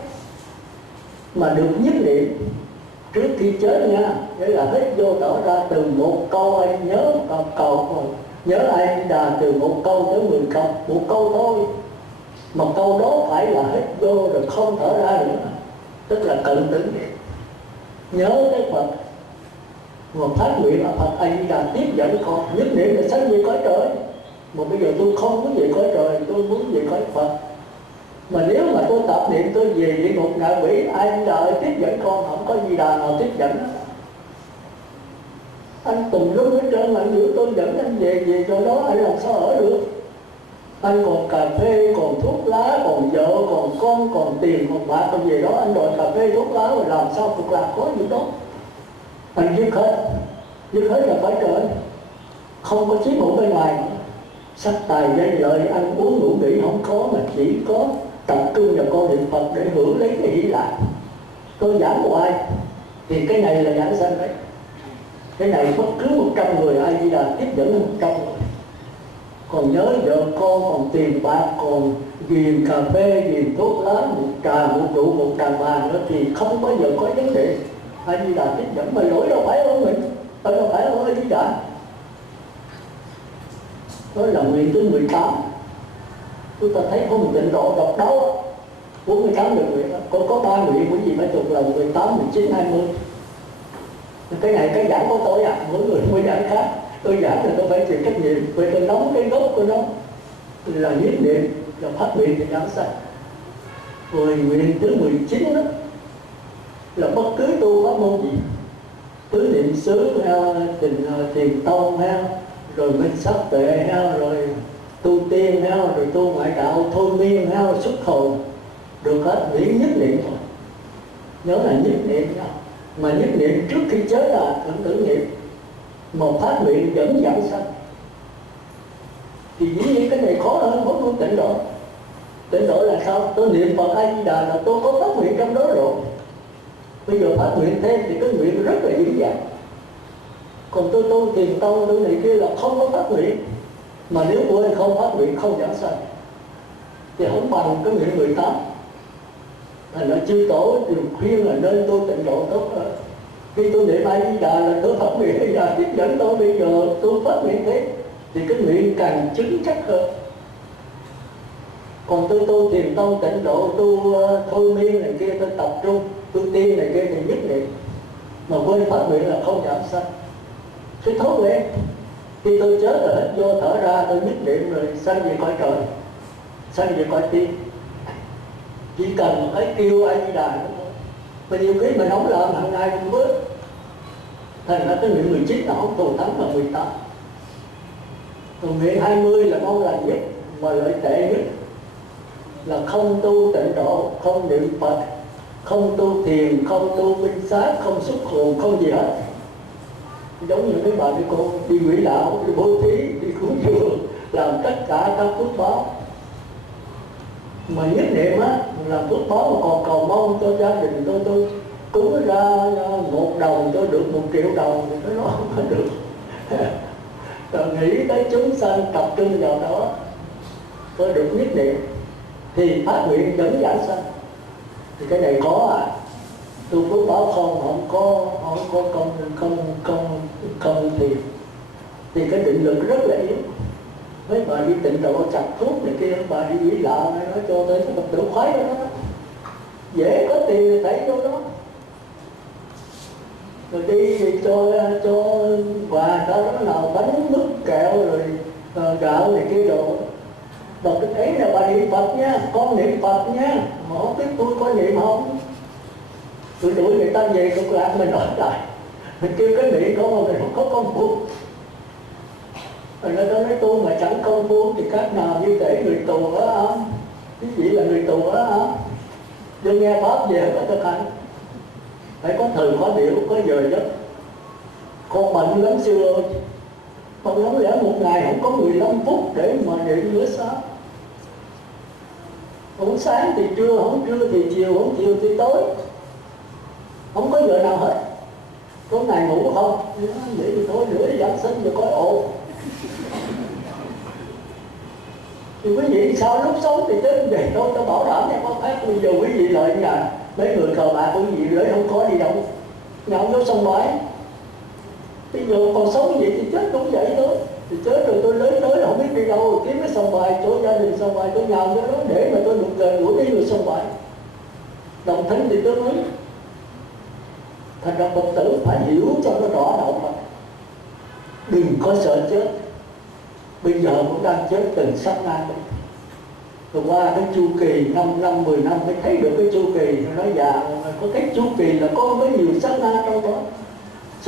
Mà được nhất niệm trước khi chết nha, nghĩa là hết vô tỏ ra từ một câu anh nhớ cầu nhớ ai Đà từ một câu tới 10 câu, một câu thôi. Mà câu đó phải là hết vô rồi không thở ra nữa, tức là cận tử nhớ cái Phật. Mà phát nguyện là Phật A Di Đà tiếp dẫn con, nhất niệm là sanh về cõi trời. Mà bây giờ tôi không muốn về cõi trời, tôi muốn về cõi Phật. Mà nếu mà tôi tập niệm tôi về địa ngục ngạ quỷ, A Di Đà tiếp dẫn con, không có Di Đà nào tiếp dẫn. Anh tùm lum hết trơn, anh giữ tôi dẫn anh về chỗ đó, anh làm sao ở được. Anh còn cà phê, còn thuốc lá, còn vợ, còn con, còn tiền, còn bạc, còn gì đó. Anh đòi cà phê, thuốc lá rồi làm sao cực lạc có gì đó. Anh dứt hết là phải trời. Không có chiếc hữu bên ngoài nữa. Sắc tài danh lợi, ăn uống ngủ nghỉ không có, mà chỉ có tập trung vào con niệm Phật để hưởng lấy cái hỷ lạc. Tôi giảng hoài thì cái này là giảng sanh đấy. Cái này bất cứ 100 người ai đi là tiếp dẫn 100 người. Còn nhớ vợ con, còn tiền bạc, còn ghiền cà phê, ghiền thuốc lá, một trà, một rượu, một đàn bà nữa thì không bao giờ có vấn đề. Ai đi là tiếp dẫn, mà lỗi đâu phải ở mình, đâu phải ở đi đã. Đó là nguyện thứ 18. Chúng ta thấy có một tịnh độ độc đáo 48 được nguyện đó. Có 3 nguyện, bởi vì phải thuộc lòng 18, 19, 20. Cái này cái giảng của tôi mỗi người mỗi giảng khác. Tôi giảng thì tôi phải chịu trách nhiệm, vì tôi nắm cái gốc của nó là nhất niệm, là phát nguyện thì giảng sanh. Rồi nguyện thứ 19 đó là bất cứ tu pháp môn gì, tứ niệm xứ thiền tông ha, rồi minh sắc tuệ ha, rồi tu tiên ha, rồi tu ngoại đạo, thôi miên ha, xuất hồn, được hết, miễn nhất niệm thôi. Nhớ là nhất niệm nha. Mà nhất niệm trước khi chết là tưởng niệm, một phát nguyện dẫn dẫn sanh. Thì dĩ nhiên cái này khó hơn pháp môn tịnh độ. Tịnh độ là sao? Tôi niệm Phật A Di Đà là tôi có phát nguyện trong đó rồi. Bây giờ phát nguyện thêm thì cái nguyện rất là dữ dằn. Còn tôi tu thiền tông tôi này kia là không có phát nguyện. Mà nếu tôi không phát nguyện không dẫn sanh thì không bằng cái nguyện 18. Thành ra chư tổ đều khuyên là nên tu tịnh độ tốt hơn. Khi tôi niệm A Di Đà là tôi phát nguyện A Di Đà tiếp dẫn tôi, bây giờ tôi phát nguyện thế thì cái nguyện càng chứng chắc hơn. Còn tôi tu thiền tông tịnh độ, tu thôi miên này kia, tôi tập trung tu tiên này kia thì nhất niệm, mà quên phát nguyện là không giảm sanh. Cái thói quen khi tôi chết rồi hết vô thở ra, tôi nhất niệm rồi sanh về cõi trời, sanh về cõi tiên. Chỉ cần phải kêu A Di Đà nữa thôi. Mà nhiều khi mình không làm hàng ngày mình bước, thành ra cái nguyện 19 là không thù thắng là 18. Còn nguyện 20 là ngon lành nhất, mà lợi tệ nhất là không tu tịnh độ, không niệm Phật, không tu thiền, không tu minh sát, không xuất hồn, không gì hết. Giống như mấy bà đi cô đi quỷ đạo, đi bố thí, đi cúng dường, làm tất cả các phước báo. Mà nhất niệm á, làm phước báo mà còn cầu mong cho gia đình tôi cúng ra 1 đồng tôi được 1 triệu đồng thì cái đó không có được. Rồi nghĩ tới chúng sanh tập trung vào đó, tôi được nhất niệm thì phát nguyện dẫn giải sanh. Thì cái này có tu phước báo không có công thì cái định lực rất là yếu. Mấy bà đi tịnh độ chặt thuốc này kia, bà đi quỷ lạ này, nó cho tới cái Phật tử khoái đó, dễ có tiền thì thấy chỗ đó. Rồi đi thì cho quà đó nào bánh mứt kẹo rồi gạo này kia đồ. Bà cứ thấy là bà niệm Phật nha, con niệm Phật nha, mà không biết tôi có niệm không. Tôi đuổi người ta về cực lạc mình nói lại, mình kêu cái miệng của mình không có công phu. Rồi nó nói tôi mà chẳng công phu thì khác nào như thể người tù đó không? Cái gì là người tù đó không? Vô nghe pháp về có thực hành, phải có thời có biểu, có giờ giấc. Con bệnh lắm xưa ơi, không lắm lẽ một ngày không có 15 phút để mà niệm bữa sáng. Không sáng thì trưa, không trưa thì chiều, không chiều thì tối. Không có giờ nào hết. Có ngày ngủ không? Vậy thì thôi nữa giảng sinh rồi coi ổn. Thì quý vị sao lúc sống thì tới về thôi, tôi bảo đảm nha con khác. Bây giờ quý vị lợi nhà mấy người cờ bạc quý vị lợi không có đi đâu, nhà không có sông bãi. Bây giờ còn sống vậy thì chết cũng vậy thôi. Thì chết rồi tôi lớn tới không biết đi đâu, kiếm cái sông bài chỗ gia đình sông bài tôi nhào cho đó để mà tôi được gần gũi đi người sông bài. Đồng thánh thì tôi nói thành ra Phật tử phải hiểu cho nó rõ đạo Phật, đừng có sợ chết. Bây giờ cũng đang chết từng sát na. Rồi qua cái chu kỳ 5 năm, 10 năm mới thấy được cái chu kỳ. Nó già có cái chu kỳ là có mấy nhiều sát na trong đó.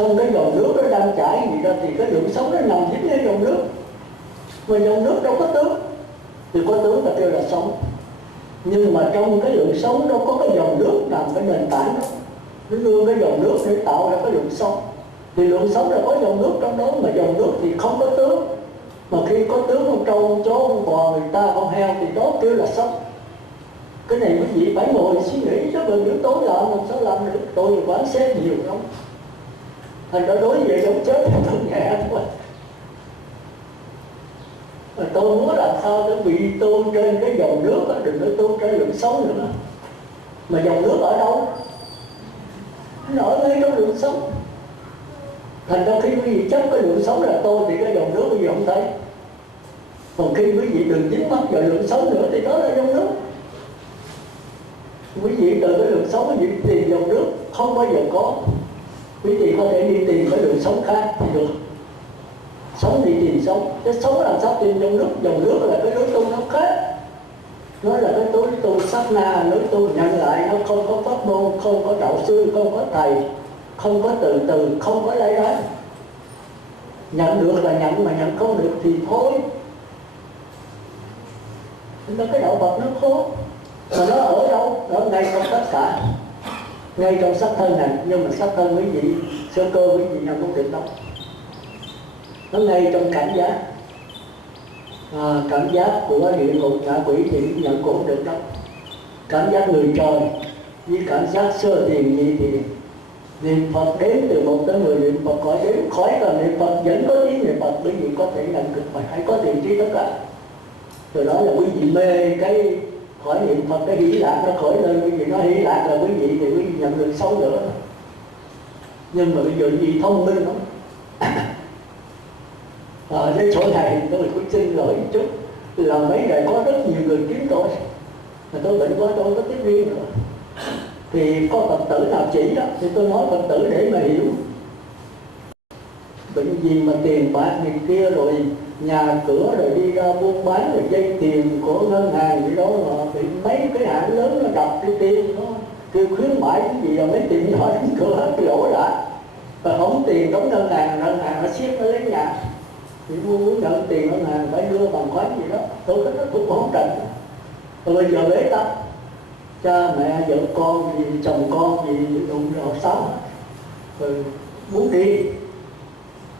xong cái dòng nước nó đang chảy gì ra thì cái lượng sống nó nằm dính lên dòng nước, mà dòng nước đâu có tướng, thì có tướng ta kêu là sống. Nhưng mà trong cái lượng sống đâu có cái dòng nước làm cái nền tảng đó, nó đưa cái dòng nước để tạo ra cái lượng sống. Thì lượng sống là có dòng nước trong đó, mà dòng nước thì không có tướng. Mà khi có tướng con trâu, con chó, con bò, người ta, con heo thì đó kêu là sống. Cái này quý vị phải ngồi suy nghĩ, chứ đừng nếu tối làm sao làm được. Tôi thì quán xét nhiều lắm, thành ra đối về giống chết thì tôi nhẹ thôi. Mà tôi muốn làm sao để bị tôn trên cái dòng nước đó, đừng có tôn trên lượng sống nữa. Mà dòng nước ở đâu? Nó ở ngay trong lượng sống. Thành ra khi quý vị chấp cái lượng sống là tôi thì cái dòng nước quý vị không thấy. Còn khi quý vị đừng dính mắc vào lượng sống nữa thì đó là dòng nước. Quý vị từ cái lượng sống quý vị tìm dòng nước không bao giờ có. Quý vị có thể đi tìm cái lượng sống khác thì được. Sống đi tìm sống, cái sống làm sao tìm dòng nước là cái đối tu nó khác. Nó là cái đối tu sát na, đối tu nhận lại, nó không có pháp môn, không có đạo sư, không có thầy, không có từ từ, không có lấy đó. Nhận được là nhận, mà nhận không được thì thôi. Nên cái đạo Phật nó khó. Mà nó ở đâu? Ở ngay trong tất cả, ngay trong sắc thân này. Nhưng mà sắc thân quý vị, sơ cơ quý vị nhận không được đâu. Nó ngay trong cảm giác. Cảm giác của địa ngục ngạ quỷ thì nhận cũng được đâu. Cảm giác người trời với cảm giác sơ tiền nhị tiền. Niệm Phật đến từ 1 tới 10 niệm Phật, khỏi đến khỏi cần niệm Phật vẫn có tiếng niệm Phật, bởi vì có thể nhận được mà hãy có tiền trí tất cả. Từ đó là quý vị mê cái khỏi niệm Phật, cái hỷ lạc nó khỏi lên, quý vị nói hỷ lạc là quý vị thì quý vị nhận được sống nữa. Nhưng mà bây giờ quý vị thông minh lắm. Ở cái chỗ này tôi cũng xin lỗi một chút là mấy ngày có rất nhiều người kiếm tôi, mà tôi bệnh quá tôi không có tiếp riêng nữa. Thì có Phật tử nào chỉ đó thì tôi nói Phật tử để mà hiểu. Bệnh gì mà tiền bạc này kia rồi nhà cửa rồi đi ra buôn bán rồi dây tiền của ngân hàng gì đó mà bị mấy cái hãng lớn nó đập cái tiền nó kêu khuyến mãi cái gì là mấy tiền nhỏ đến cửa hết cái lỗ đã. Và không tiền đóng ngân hàng nó siết nó lấy nhà. Thì muốn nhận tiền ngân hàng phải đưa bằng khoản gì đó, tôi thích nó cũng không trần. Rồi bây giờ bế tắc, cha mẹ vợ con gì chồng con gì đụng rồi sáu rồi muốn đi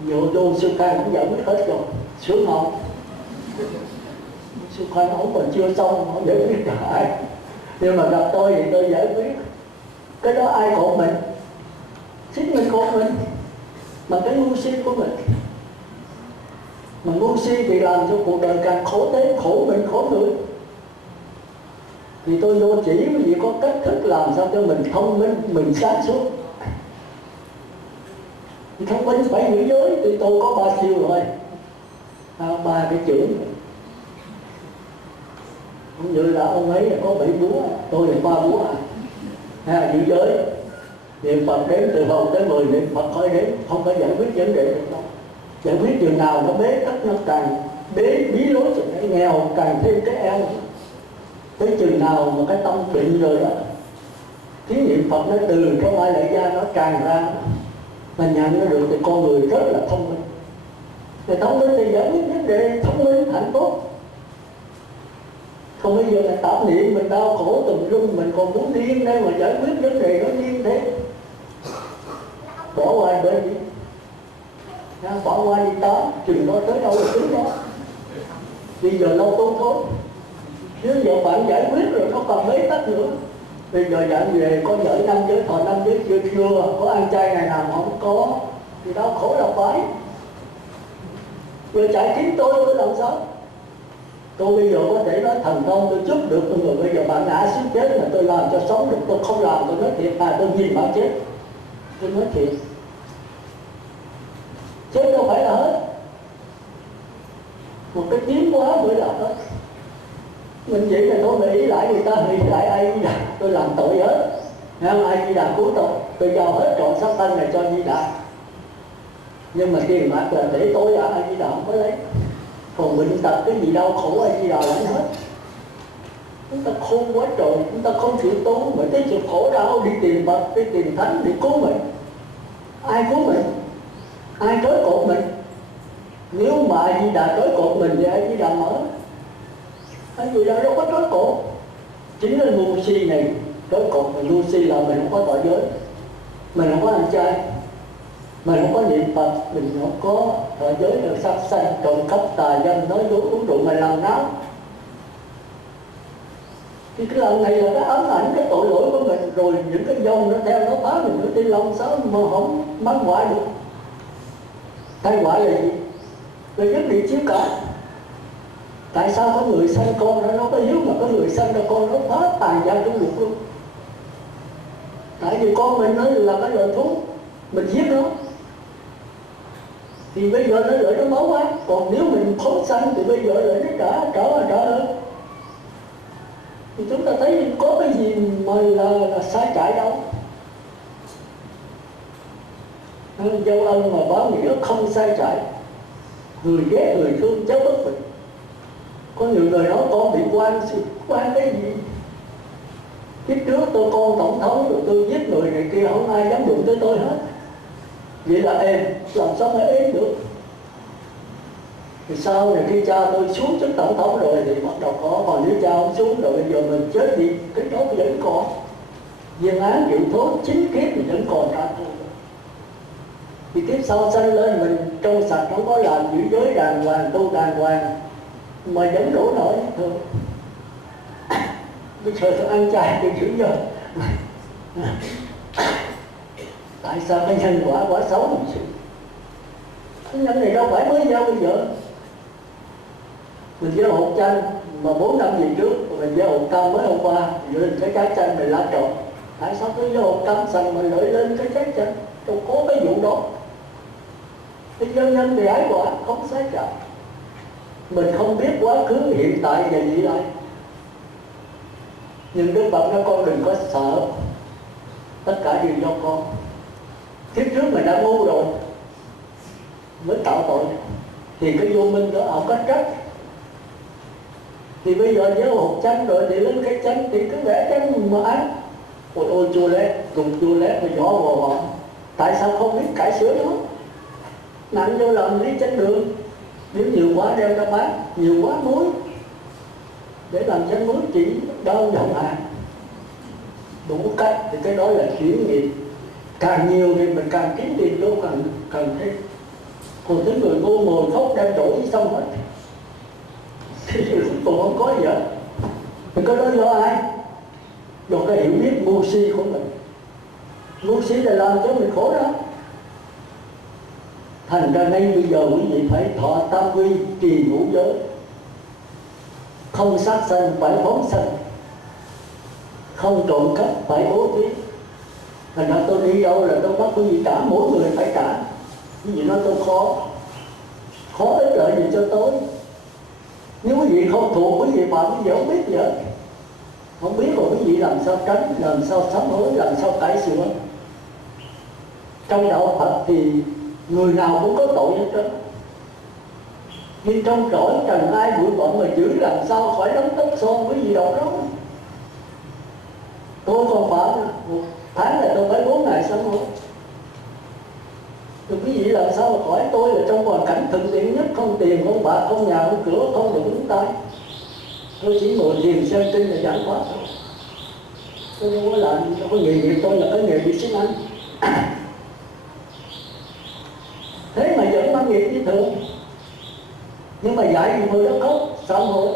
vô sư khai cũng giải quyết hết rồi, sướng không? Sư khai ông còn chưa xong không giải quyết cả ai. Nhưng mà gặp tôi thì tôi giải quyết. Cái đó ai khổ mình? Chính mình khổ mình bằng cái ngu si của mình. Mà ngu si thì làm cho cuộc đời càng khổ thế, khổ mình khổ người. Thì tôi vô chỉ quý vị có cách thức làm sao cho mình thông minh, mình sáng suốt. Thì thông minh phải giữ giới, thì tôi có 3 siêu rồi, 3 cái chữ. Cũng như là ông ấy là có 7 búa, tôi là 3 búa. Giữ giới, niệm Phật đếm từ 1 tới 10 niệm Phật khỏi đếm, không có giải quyết vấn đề được đâu. Giải quyết chừng nào nó bế tắc, nó càng bế bí lối chừng ấy, nghèo càng thêm cái eo. Tới chừng nào mà cái tâm bệnh rồi đó, tiếng niệm Phật nó từ trong ai lại ra nó tràn ra, mà nhận nó được thì con người rất là thông minh. Thì thông minh thì giải quyết vấn đề, thông minh hạnh phúc. Không bây giờ là tạm niệm mình đau khổ tùm lum, mình còn muốn điên đây mà giải quyết vấn đề nó điên thế. Bỏ qua bên đi, bỏ qua đi tám, chừng đó tới đâu là tính đó. Bây giờ lâu tốt thôi. Nếu giờ bạn giải quyết rồi nó còn bế tắc nữa. Bây giờ dặn về có vợ 5 giới, thọ 5 giới chưa, có ăn chay ngày nào mà không có, thì đau khổ là phải. Giờ chạy kiếm tôi làm sao? Tôi bây giờ có thể nói thần thông tôi giúp được con người. Bây giờ bạn ngã xuống chết là tôi làm cho sống được, tôi không làm tôi nói thiệt, tôi nhìn bạn chết. Tôi nói thiệt, chết đâu phải là hết. Một cái tiếng quá mới là hết. Mình chỉ là tôi nghĩ lại người ta, nghĩ lại ai Di Đà, tôi làm tội hết. Ai Di Đà cứu tôi giao hết trọn xác thân này cho Di Đà. Nhưng mà tiền bạc là để tối ai Di Đà không có lấy. Còn bệnh tật cái gì đau khổ ai Di Đà lãnh hết. Chúng ta khôn quá trời, chúng ta không chịu tu, mà tới chịu khổ đau đi tìm Phật, đi tìm Thánh để cứu mình. Ai cứu mình? Ai trói cột mình? Nếu mà A Di Đà trói cột mình thì A Di Đà mở. A Di Đà đâu có trói cột. Chính là ngu si này trói cột. Mà ngu si là mình không có tội giới, mình không có ăn chay, mình không có niệm Phật, mình không có tội giới là sát sanh, trộm cắp, tà dâm, nói dối, uống rượu mà làm náo. Thì cái lần này là cái ám ảnh cái tội lỗi của mình, rồi những cái dông nó theo nó phá mình nữa thì lòng sao mà không mắc quả được. Tai họa là gì? Là nhất định chiếu cả. Tại sao có người sanh con nó có hiếu mà có người sanh ra con nó phá tàn gian trong lục luôn? Tại vì con mình nó là cái loài thú, mình giết nó thì bây giờ nó lợi nó máu quá. Còn nếu mình không sanh thì bây giờ lợi nó trả hơn. Thì chúng ta thấy có cái gì mà là sai trái đâu. Dâu ân mà báo nghĩa không sai trái, người ghét người thương cháu bất bình. Có nhiều người nói con bị quan cái gì? Kiếp trước tôi con tổng thống rồi tôi giết người này kia, không ai dám đụng tới tôi hết. Vậy là em làm sao mà êm được? Thì sau này khi cha tôi xuống chức tổng thống rồi thì bắt đầu có. Còn nếu cha không xuống rồi bây giờ mình chết đi, cái đó vẫn còn. Viên án chịu thốt 9 kiếp thì vẫn còn ra thôi. Thì kiếp sau sanh lên mình trong sạch, không có làm giữ giới đàng hoàng, tu đàng hoàng mà vẫn đổ nổi thôi. Bây giờ tôi ăn chay tôi giữ giờ. Tại sao cái nhân quả quá xấu một sự? Cái nhân này đâu phải mới giao bây giờ. Mình gieo hột chanh mà 4 năm về trước, mình gieo hột cam mới hôm qua, rồi cái trái chanh mình lá trộn. Tại sao cứ gieo hột cam xanh mà lợi lên cái trái chanh? Đâu có cái vụ đó. Cái nhân thì ái quả, không sai trái. Mình không biết quá khứ, hiện tại và vị lai. Nhưng Đức Phật nói con đừng có sợ, tất cả đều do con. Kiếp trước mình đã ngu rồi mới tạo tội, thì cái vô minh đó ông có trách. Thì bây giờ nếu hột chanh rồi thì lên cái chanh thì cứ vẽ chanh mà ăn. Ôi ôi chua lét, dùng chua lét mà nhỏ vào họ. Tại sao không biết cải sửa nó? Nặng vô lòng đi trên đường, nếu nhiều quá đem ra bán, nhiều quá muối để làm chanh muối chỉ đau dòng hàng. Đủ cách thì cái đó là chuyển nghiệp. Càng nhiều thì mình càng kiếm tiền vô càng thêm. Còn thứ người ngu ngồi khóc đem đổ đi xong hết thì cũng không có gì hết. Thì cái đó do ai? Do cái hiểu biết ngu si của mình. Ngu si là làm cho mình khổ đó. Thành ra ngay bây giờ quý vị phải thọ tam quy, trì ngũ giới, không sát sanh phải phóng sanh, không trộm cắp phải bố thí. Thành ra tôi đi đâu là tôi bắt quý vị trả, mỗi người phải trả. Quý vị nói tôi khó ích lợi gì cho tôi. Nếu quý vị không thuộc, quý vị phạm quý vị không biết gì hết. Không biết rồi quý vị làm sao tránh, làm sao sám hối, làm sao cải sửa. Trong đạo Phật thì người nào cũng có tội hết trơn. Nhưng trong cõi trần ai bụi bặm mà giữ làm sao khỏi đóng tóc son quý vị đâu đó. Tôi còn phạm một tháng là tôi phải 4 ngày sám hối. Thì quý vị làm sao mà khỏi? Tôi là trong hoàn cảnh thuận tiện nhất, không tiền, không bạc, không nhà, không cửa, không đụng tay. Tôi chỉ ngồi thiền xem kinh là giải thoát thôi. Tôi không có làm, đâu có nghề nghiệp tôi là cái nghề đi xin ăn. Thế mà vẫn mang nghiệp như thường. Nhưng mà dạy thì người đó khóc, sám hối.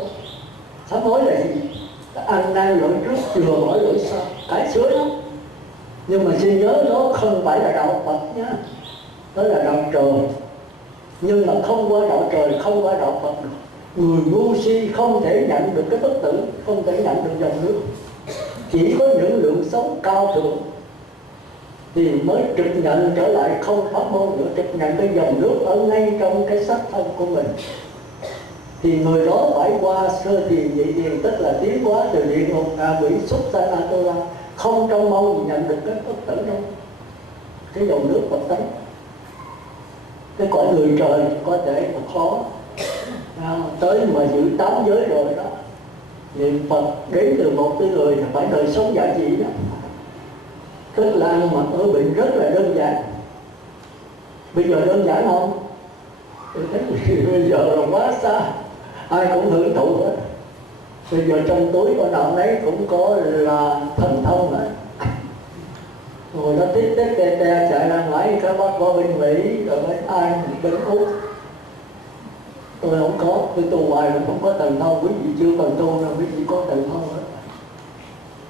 Sám hối là gì? Là ăn năn lỗi trước, chừa bỏ lỗi sau, cải sửa đó. Nhưng mà xin nhớ đó không phải là đạo Phật nhá. Đó là đạo trời. Nhưng mà không qua đạo trời, không qua đạo Phật được. Người ngu si không thể nhận được cái bất tử, không thể nhận được dòng nước. Chỉ có những lượng sống cao thượng thì mới trực nhận trở lại không pháp môn nữa, trực nhận cái dòng nước ở ngay trong cái sắc thân của mình. Thì người đó phải qua sơ thiền nhị thiền, tức là tiến hóa từ địa ngục, ngạ quỷ, súc sanh, A-tu-la, không trong mong gì nhận được cái bất tử đâu, cái dòng nước Phật tánh. Cái cõi người trời có thể mà khó tới mà giữ 8 giới rồi đó. Niệm Phật đến từ một cái người thì phải đời sống giản dị đó. Tức là ăn mặc ở bệnh rất là đơn giản. Bây giờ đơn giản không? Tôi thấy bây giờ là quá xa, ai cũng hưởng thụ hết. Bây giờ trong túi con nào nấy cũng có là thần thông hết. Rồi nó tít tít tè tè chạy ra ngoài, các bác có bên Mỹ, rồi bên Anh, bên Úc. Tôi không có, tôi tu hoài mà không có thần thông. Quý vị chưa cần tu là quý vị có thần thông hết.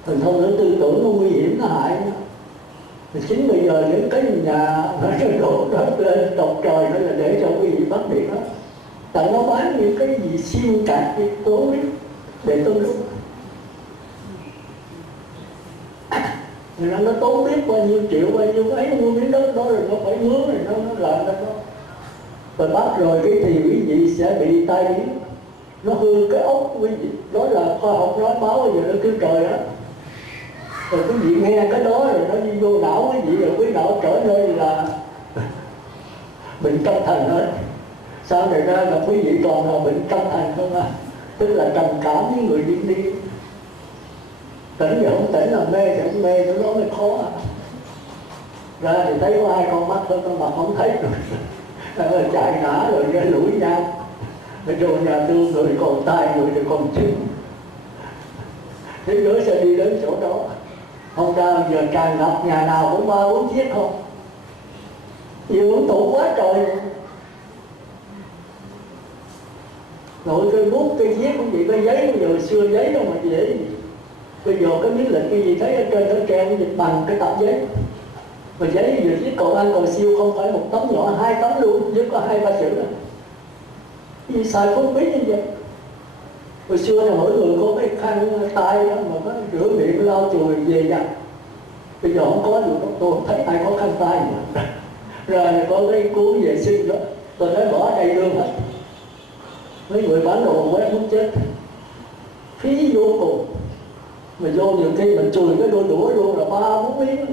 Thần thông nó tư tưởng nó nguy hiểm, nó hại nó. Thì chính bây giờ những cái nhà nó đổ đất lên tộc trời đó là để cho quý vị bắt điện đó. Tại nó bán những cái gì siêu cạc thì tôi không biết để tôi đúng. Thì nó tốn biết bao nhiêu triệu, bao nhiêu ấy mua miếng đất đó rồi nó phải mướn rồi nó làm ra đó. Rồi bắt rồi cái thì quý vị sẽ bị tai biến. Nó hư cái ốc quý vị. Đó là khoa học nói báo bây giờ nó kêu trời á. Rồi quý vị nghe cái đó rồi nó đi vô não quý vị, rồi quý não trở nên là bệnh tâm thần hết. Sau này ra là quý vị toàn là bệnh tâm thần không à. Tức là trầm cảm với người điên đi. Tỉnh thì không tỉnh, là mê thì không mê, nó mới khó à. Ra thì thấy có hai con mắt thôi mà không thấy rồi. Chạy ngã rồi ra lũi nhau. Rồi nhà thương người còn tai, người thì còn chân. Thế giới sẽ đi đến chỗ đó. Không ra giờ tràn ngập nhà nào cũng 3-4 chiếc không. Nhiều hưởng thụ quá trời. Rồi cây bút, cây viết cũng vậy, cây giấy bây giờ xưa giấy đâu mà dễ gì. Bây giờ cái miếng lịch cái gì thấy ở trên nó treo cái dịch bằng cái tập giấy. Mà giấy giờ viết cầu Anh cầu siêu không phải 1 tấm nhỏ, 2 tấm luôn, viết có 2-3 chữ đó. Vì xài không biết như vậy. Hồi xưa là mỗi người có cái khăn tay đó mà có rửa miệng lau chùi về giặt. Bây giờ không có được, tôi không thấy ai có khăn tay mà. Rồi có cái cuốn vệ sinh đó, tôi nói bỏ ở đây luôn hết. Mấy người bán đồ quét muốn chết. Phí vô cùng. Mà vô nhiều khi mình chùi cái đôi đũa luôn là 3-4 miếng.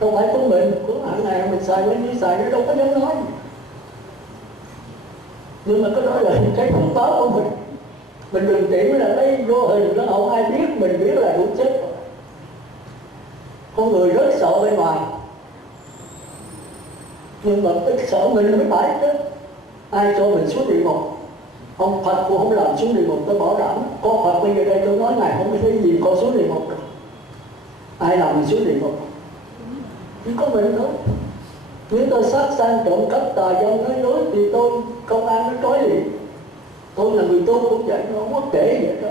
Đâu phải của mình, của hãng này mình xài mấy miếng xài nó đâu có dám nói. Nhưng mà cái đó là cái thông báo của mình. Mình đừng tưởng là lấy vô hình nó không ai biết, mình biết là đủ chết rồi. Con người rất sợ bên ngoài. Nhưng mà cái sợ mình mới phải chứ. Ai cho mình xuống địa ngục? Ông Phật cũng không làm xuống địa ngục, tôi bảo đảm. Có Phật bây giờ đây tôi nói Ngài không thấy gì con xuống địa ngục đâu. Ai làm mình xuống địa ngục? Chỉ có mình thôi. Nếu tôi sát sanh trộm cắp tà dâm nói dối thì tôi công an nó trói liền. Tôi là người tu cũng vậy, nó không có kể vậy đó.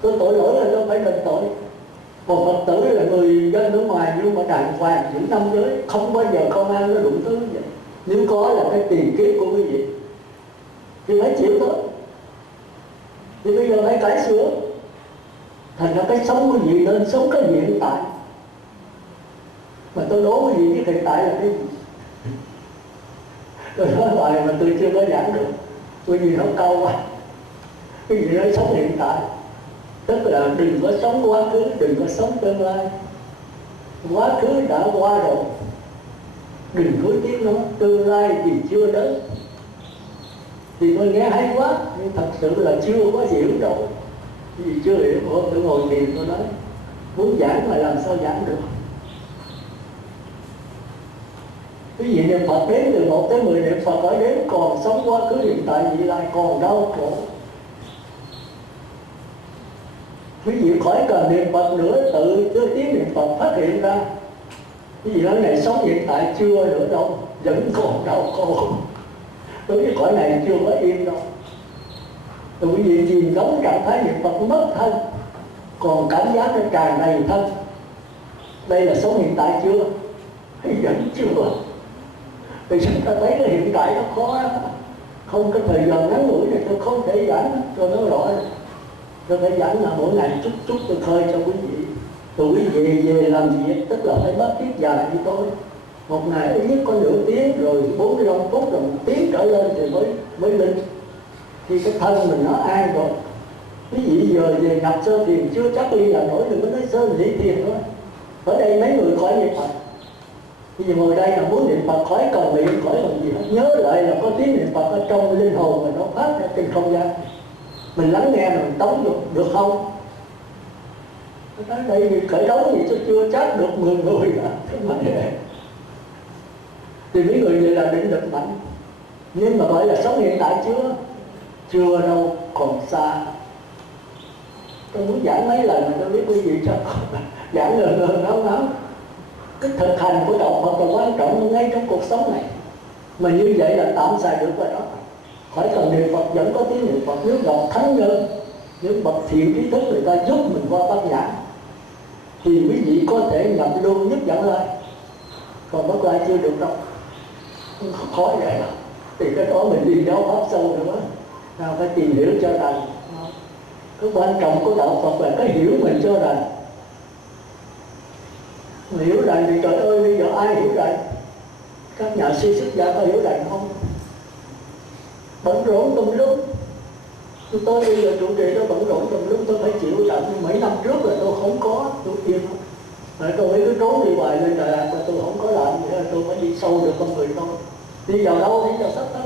Tôi tội lỗi là tôi phải đền tội. Còn Phật tử là người dân ở ngoài nhưng mà đàng hoàng những năm giới, không bao giờ công an nó đụng tới vậy. Nếu có là cái tiền kiếp của quý vị thì phải chịu thôi. Thì bây giờ phải cải sửa. Thành ra cái sống của quý vị nên sống cái hiện tại. Mà tôi đố quý vị biết hiện tại là cái gì? Tôi nói bài mà tôi chưa có giảng được. Bởi vì nó cao quá. Cái gì nói sống hiện tại. Tức là đừng có sống quá khứ, đừng có sống tương lai. Quá khứ đã qua rồi, đừng hối tiếc nó. Tương lai thì chưa đến. Thì tôi nghe hay quá, nhưng thật sự là chưa có hiểu đâu. Vì chưa hiểu, hôm tôi ngồi thiền tôi nói muốn giảng mà làm sao giảng được. Cái gì niệm Phật đến từ 1 tới 10 niệm Phật ở đến còn sống quá khứ hiện tại vị lai còn đau khổ. Quý vị khỏi cần niệm Phật nữa, tự tiếng niệm Phật phát hiện ra. Cái gì nói này sống hiện tại chưa nữa đâu, vẫn còn đau khổ. Đối với cõi này chưa có yên đâu. Rồi quý vị chìm đắm trạng thái niệm Phật mất thân, còn cảm giác nó tràn đầy thân. Đây là sống hiện tại chưa? Hay vẫn chưa? Vì chúng ta thấy cái hiện tại nó khó lắm. Không cái thời gian ngắn ngủi này tôi không thể giảng cho nó rõ. Tôi phải giảng là mỗi ngày chút tôi khơi cho quý vị. Rồi quý vị về làm việc, tức là phải bắt tiết dài như tôi. Một ngày ít nhất có nửa tiếng, rồi 45 phút, rồi 1 tiếng trở lên thì mới linh. Khi cái thân mình nó an rồi. Quý vị giờ về nhập sơ thiền chưa chắc đi là nổi, đừng có nói sơ lý thiền thôi. Ở đây mấy người khỏi niệm Phật. Bây giờ ngồi đây là muốn niệm Phật khỏi cầu nguyện, khỏi làm gì hết. Nhớ lại là có tiếng niệm Phật ở trong linh hồn mà nó phát ra trên không gian. Mình lắng nghe mà mình tống được không? Tới đây khởi đấu gì cho chưa chắc được 10 người là. Thì mấy người vậy là định lực mạnh. Nhưng mà gọi là sống hiện tại chưa đâu, còn xa. Tôi muốn giảng mấy lần mà tôi biết quý vị chắc giảng ngờ ngáo. Cái thực hành của đạo Phật là quan trọng ngay trong cuộc sống này. Mà như vậy là tạm xài được rồi đó. Khỏi cần niệm Phật vẫn có tiếng niệm Phật. Nếu gặp thánh nhân, nếu bậc thiện trí thức người ta giúp mình qua bát nhã, thì quý vị có thể nhập lưu nhất dẫn lai. Còn bất lai chưa được đâu. Không khó vậy đâu. Thì cái đó mình đi giáo pháp sâu nữa. Nào phải tìm hiểu cho rằng. Cái quan trọng của đạo Phật là cái hiểu mình cho rằng. Mà hiểu rằng thì trời ơi, bây giờ ai hiểu rằng? Các nhà sư xuất gia có hiểu rằng không? Bận rộn tùm lum. Tôi bây giờ trụ trì nó bận rộn tùm lum, tôi phải chịu rằng mấy năm trước là tôi không có, tôi yên không. Mà tôi mới cứ trốn đi hoài lên Đà Lạt và tôi không có làm gì hết, tôi phải đi sâu được con người thôi. Đi vào đâu, đi vào sắp tới.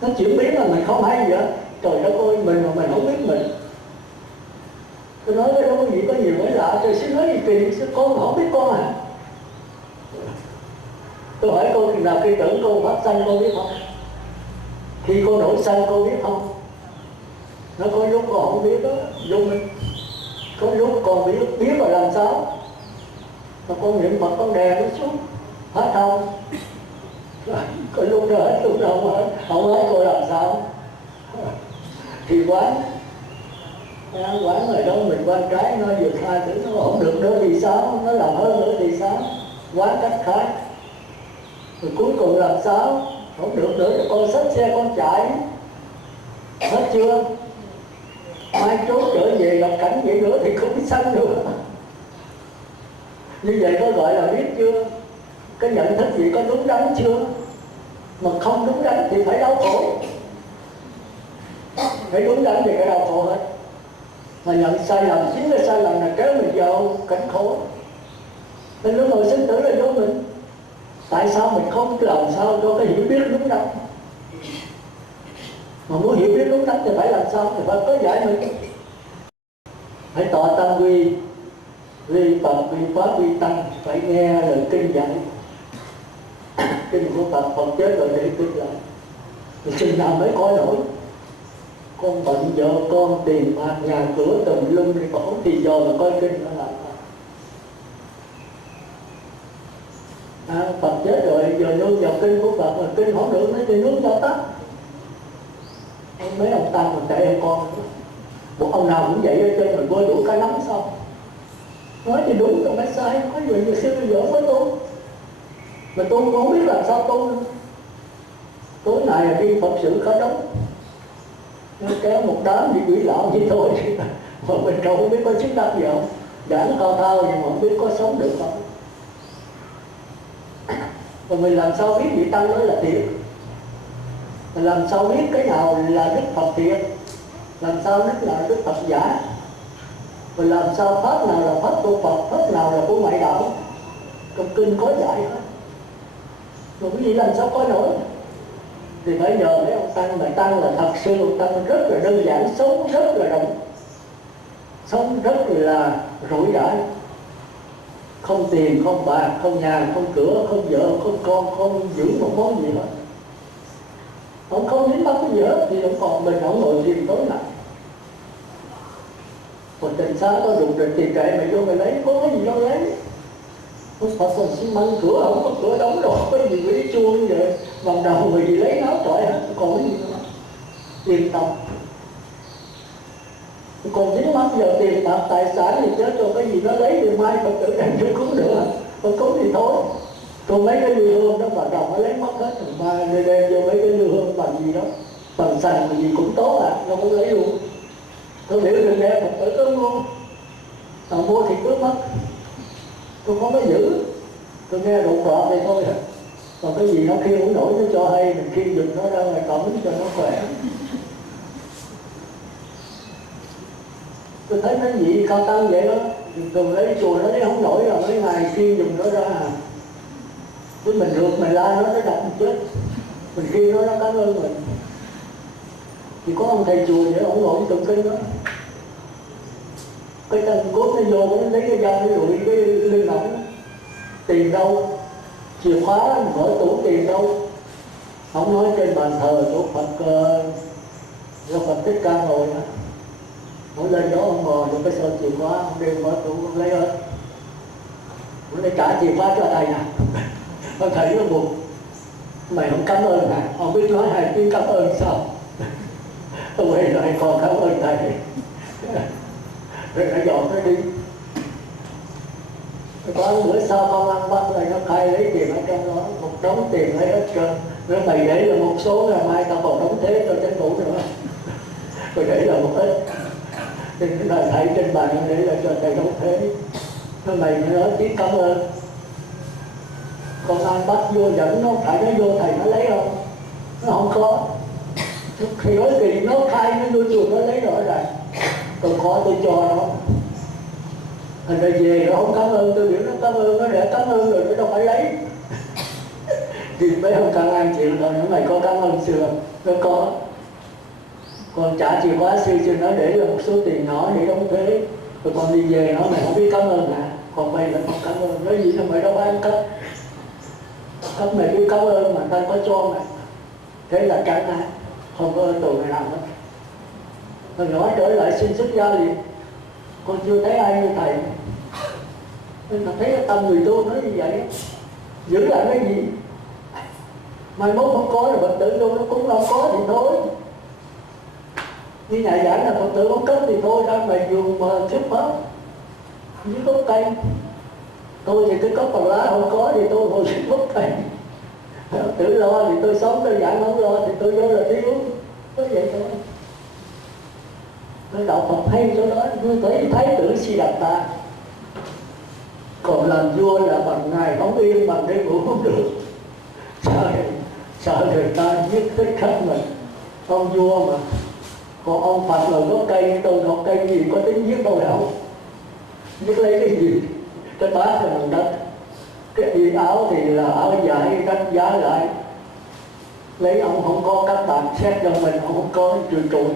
Nó chuyển biến là mình không hay gì hết. Trời đất ơi, mình mà mình không biết mình. Tôi nói cái đó quý vị có nhiều cái lạ, trời xin nói gì kỳ, con không biết con à. Tôi hỏi cô khi nào khi tưởng cô phát sanh cô biết không? Khi cô nổi sanh cô biết không? Nó có lúc con không biết đó, dung mình. Có lúc con biết là làm sao? Mà con niệm Phật con đè nó xuống, hết không? Có lúc đó hết, lúc đâu hết, không hết cô làm sao? Thì quán rồi đó mình quan trái nó vượt hai thứ nó không được nữa thì sao? Nó làm hơn nữa thì sao? Quán cách khác. Rồi cuối cùng làm sao? Không được nữa thì con xách xe con chạy. Hết chưa? Mai trốn trở về gặp cảnh vậy nữa thì không biết sanh nữa. Như vậy có gọi là biết chưa? Cái nhận thức gì có đúng đắn chưa? Mà không đúng đắn thì phải đau khổ. Phải đúng đắn thì phải đau khổ hết. Mà nhận sai lầm, chính cái sai lầm là kéo mình vào cảnh khổ. Nên lúc ngồi sinh tử là do mình. Tại sao mình không làm sao cho cái hiểu biết đúng đắn? Mà muốn hiểu biết đúng đắn thì phải làm sao? Thì phải có giải mình. Phải tọa tâm quy Phật, quy Pháp, quy Tăng. Phải nghe lời kinh dạy. Kinh của Phật, Phật chết rồi để kinh lại. Thì chừng nào mới coi nổi. Con bận vợ con, tiền bạc, nhà cửa tùm lum thì có thì giờ mà coi kinh nó làm sao? Phật chết rồi, giờ nương vào kinh của Phật mà kinh không được thì nương vào tắt. Mấy ông Tăng còn chạy con nữa. Một ông nào cũng vậy hết trơn, mình bơi đủ cái nắm sao? Nói thì đúng rồi phải sai, có gì người xưa bây giờ mới tu. Mà tu cũng không biết làm sao tu. Tối nay là đi Phật sự khá đóng. Nó kéo một đám đi quỷ lão như thôi. Mà mình không biết có chức năng gì không. Giảng thao thao nhưng mà không biết có sống được không. Và mình làm sao biết vị Tăng nói là thiệt. Mình làm sao biết cái nào là Đức Phật thiệt. Làm sao biết là Đức Phật giả. Mình làm sao pháp nào là pháp của Phật, pháp nào là của ngoại đạo. Trong kinh có dạy hết. Mà quý vị làm sao có nổi. Thì phải nhờ mấy ông Tăng, mà Tăng là thật sự ông Tăng rất là đơn giản, sống rất là rộng, sống rất là rủi rãi, không tiền, không bạc, không nhà, không cửa, không vợ, không con, không giữ một món gì hết. Ông không dính mắc cái gì hết thì ông còn mình không ngồi thiền tối lại. Còn tình xá có dùng được tiền kệ mày vô mày lấy, có cái gì đâu lấy. Ông Phật còn xi măng cửa không có cửa đóng rồi, có gì phải đi chuông vậy. Bằng đầu mày gì lấy náo trọi hết, còn cái gì nữa. Yên tâm. Còn dính mắc giờ tiền bạc tài sản thì chết cho cái gì nó lấy thì mai Phật tử đem cho cúng nữa. Còn cúng thì thôi. Còn mấy cái lưu hương đó bà chồng nó lấy mất hết rồi. Mà người đem vô mấy cái lưu hương bằng gì đó. Bằng sành gì cũng tốt à, nó cũng lấy luôn. Tôi biểu đừng đem Phật tử cúng luôn. Mà mua thì cứ mất. Tôi không có giữ. Tôi nghe đụng đọt thì thôi à. Còn cái gì nó khiêng không nổi nó cho hay, mình khiêng giùm nó ra ngoài cổng cho nó khỏe. Tôi thấy mấy vị cao tăng vậy đó, thường lấy chùa nó lấy không nổi là mấy ngày khiêng giùm nó ra. Chứ mình rượt mình la nó đập mình chết. Mình khiêng nó cảm ơn mình. Thì có ông thầy chùa vậy, ông ngồi tụng kinh đó. Cái chân cốt nó vô, nó lấy cái dao nó rụi cái lưng ổng. Tiền đâu? chìa khóa mở tủ tiền đâu. Ông nói trên bàn thờ chỗ Phật do Phật Thích Ca ngồi đó, ông lên đó ông ngồi rồi cái sơ chìa khóa ông đem mở tủ ông lấy hết, ông lấy trả chìa khóa cho thầy nè. Ông thầy nó buồn, mày không cảm ơn hả? Ông biết nói 2 tiếng cảm ơn sao? Ông quay lại còn cảm ơn thầy. Rồi nó dọn nó đi. Có bữa sau công an bắt lại nó khai lấy tiền ở trong đó, một đống tiền lấy hết trơn. Nó mày để là một số, là mai tao còn đóng thế cho chính phủ nữa. Rồi để là một ít. Thì là thầy trên bàn nó để là cho thầy đóng thế. Nó mày nói tiếng cảm ơn. Công an bắt vô dẫn nó, phải nó vô thầy nó lấy không? Nó không có. Thì nói kỳ nó khai nó vô chùa nó lấy rõ ràng. Tôi có tôi cho nó. Thành ra về nó không cảm ơn, tôi biểu nó cảm ơn, nó để cảm ơn rồi nó đâu phải lấy. Thì mấy ông công an chịu rồi, nó mày có cảm ơn xưa, nó có. Còn trả chìa khóa xưa cho nó để là một số tiền nhỏ để đóng thuế. Rồi còn đi về nó mày không biết cảm ơn hả? Còn mày là không cảm ơn, nói gì là mày đâu ăn cấp. Cấp mày biết cảm ơn mà ta có cho mày. Thế là chẳng ai, không có ơn tù này nào hết. Rồi nói trở lại xin xuất gia liền. Con chưa thấy ai như thầy. Nên là thấy cái tâm người tu nói như vậy, giữ lại cái gì? Mai mốt không có là Phật tử tu nó cũng không có thì thôi. Như nhà giảng là Phật tử không cấp thì thôi, ra mày dùng mà thuyết pháp với gốc cây. Tôi thì cái cốc bằng lá không có thì tôi hồi thuyết gốc cây. Tự lo thì tôi sống, tôi giảng không lo thì tôi vô là thiếu. Có vậy thôi. Nói đạo Phật hay chỗ đó, tôi thấy Thái tử Siddhartha còn làm vua là bằng ngày không yên, bằng đêm ngủ không được. Sợ người ta giết thích khách mình. Ông vua mà. Còn ông Phật là gốc cây, tôi gốc cây gì có tính giết tôi đâu. Giết lấy cái gì? Cái bát là bằng đất. Cái y áo thì là áo dài đánh giá lại. Lấy ông không có các bạn xét cho mình, ông không có trừ trụi.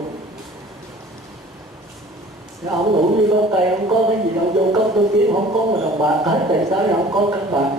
Ông ngủ như gốc cây, không có cái gì đâu, vô cấp tôi kiếm không có một đồng bạc hết, tại sao không có các bạn?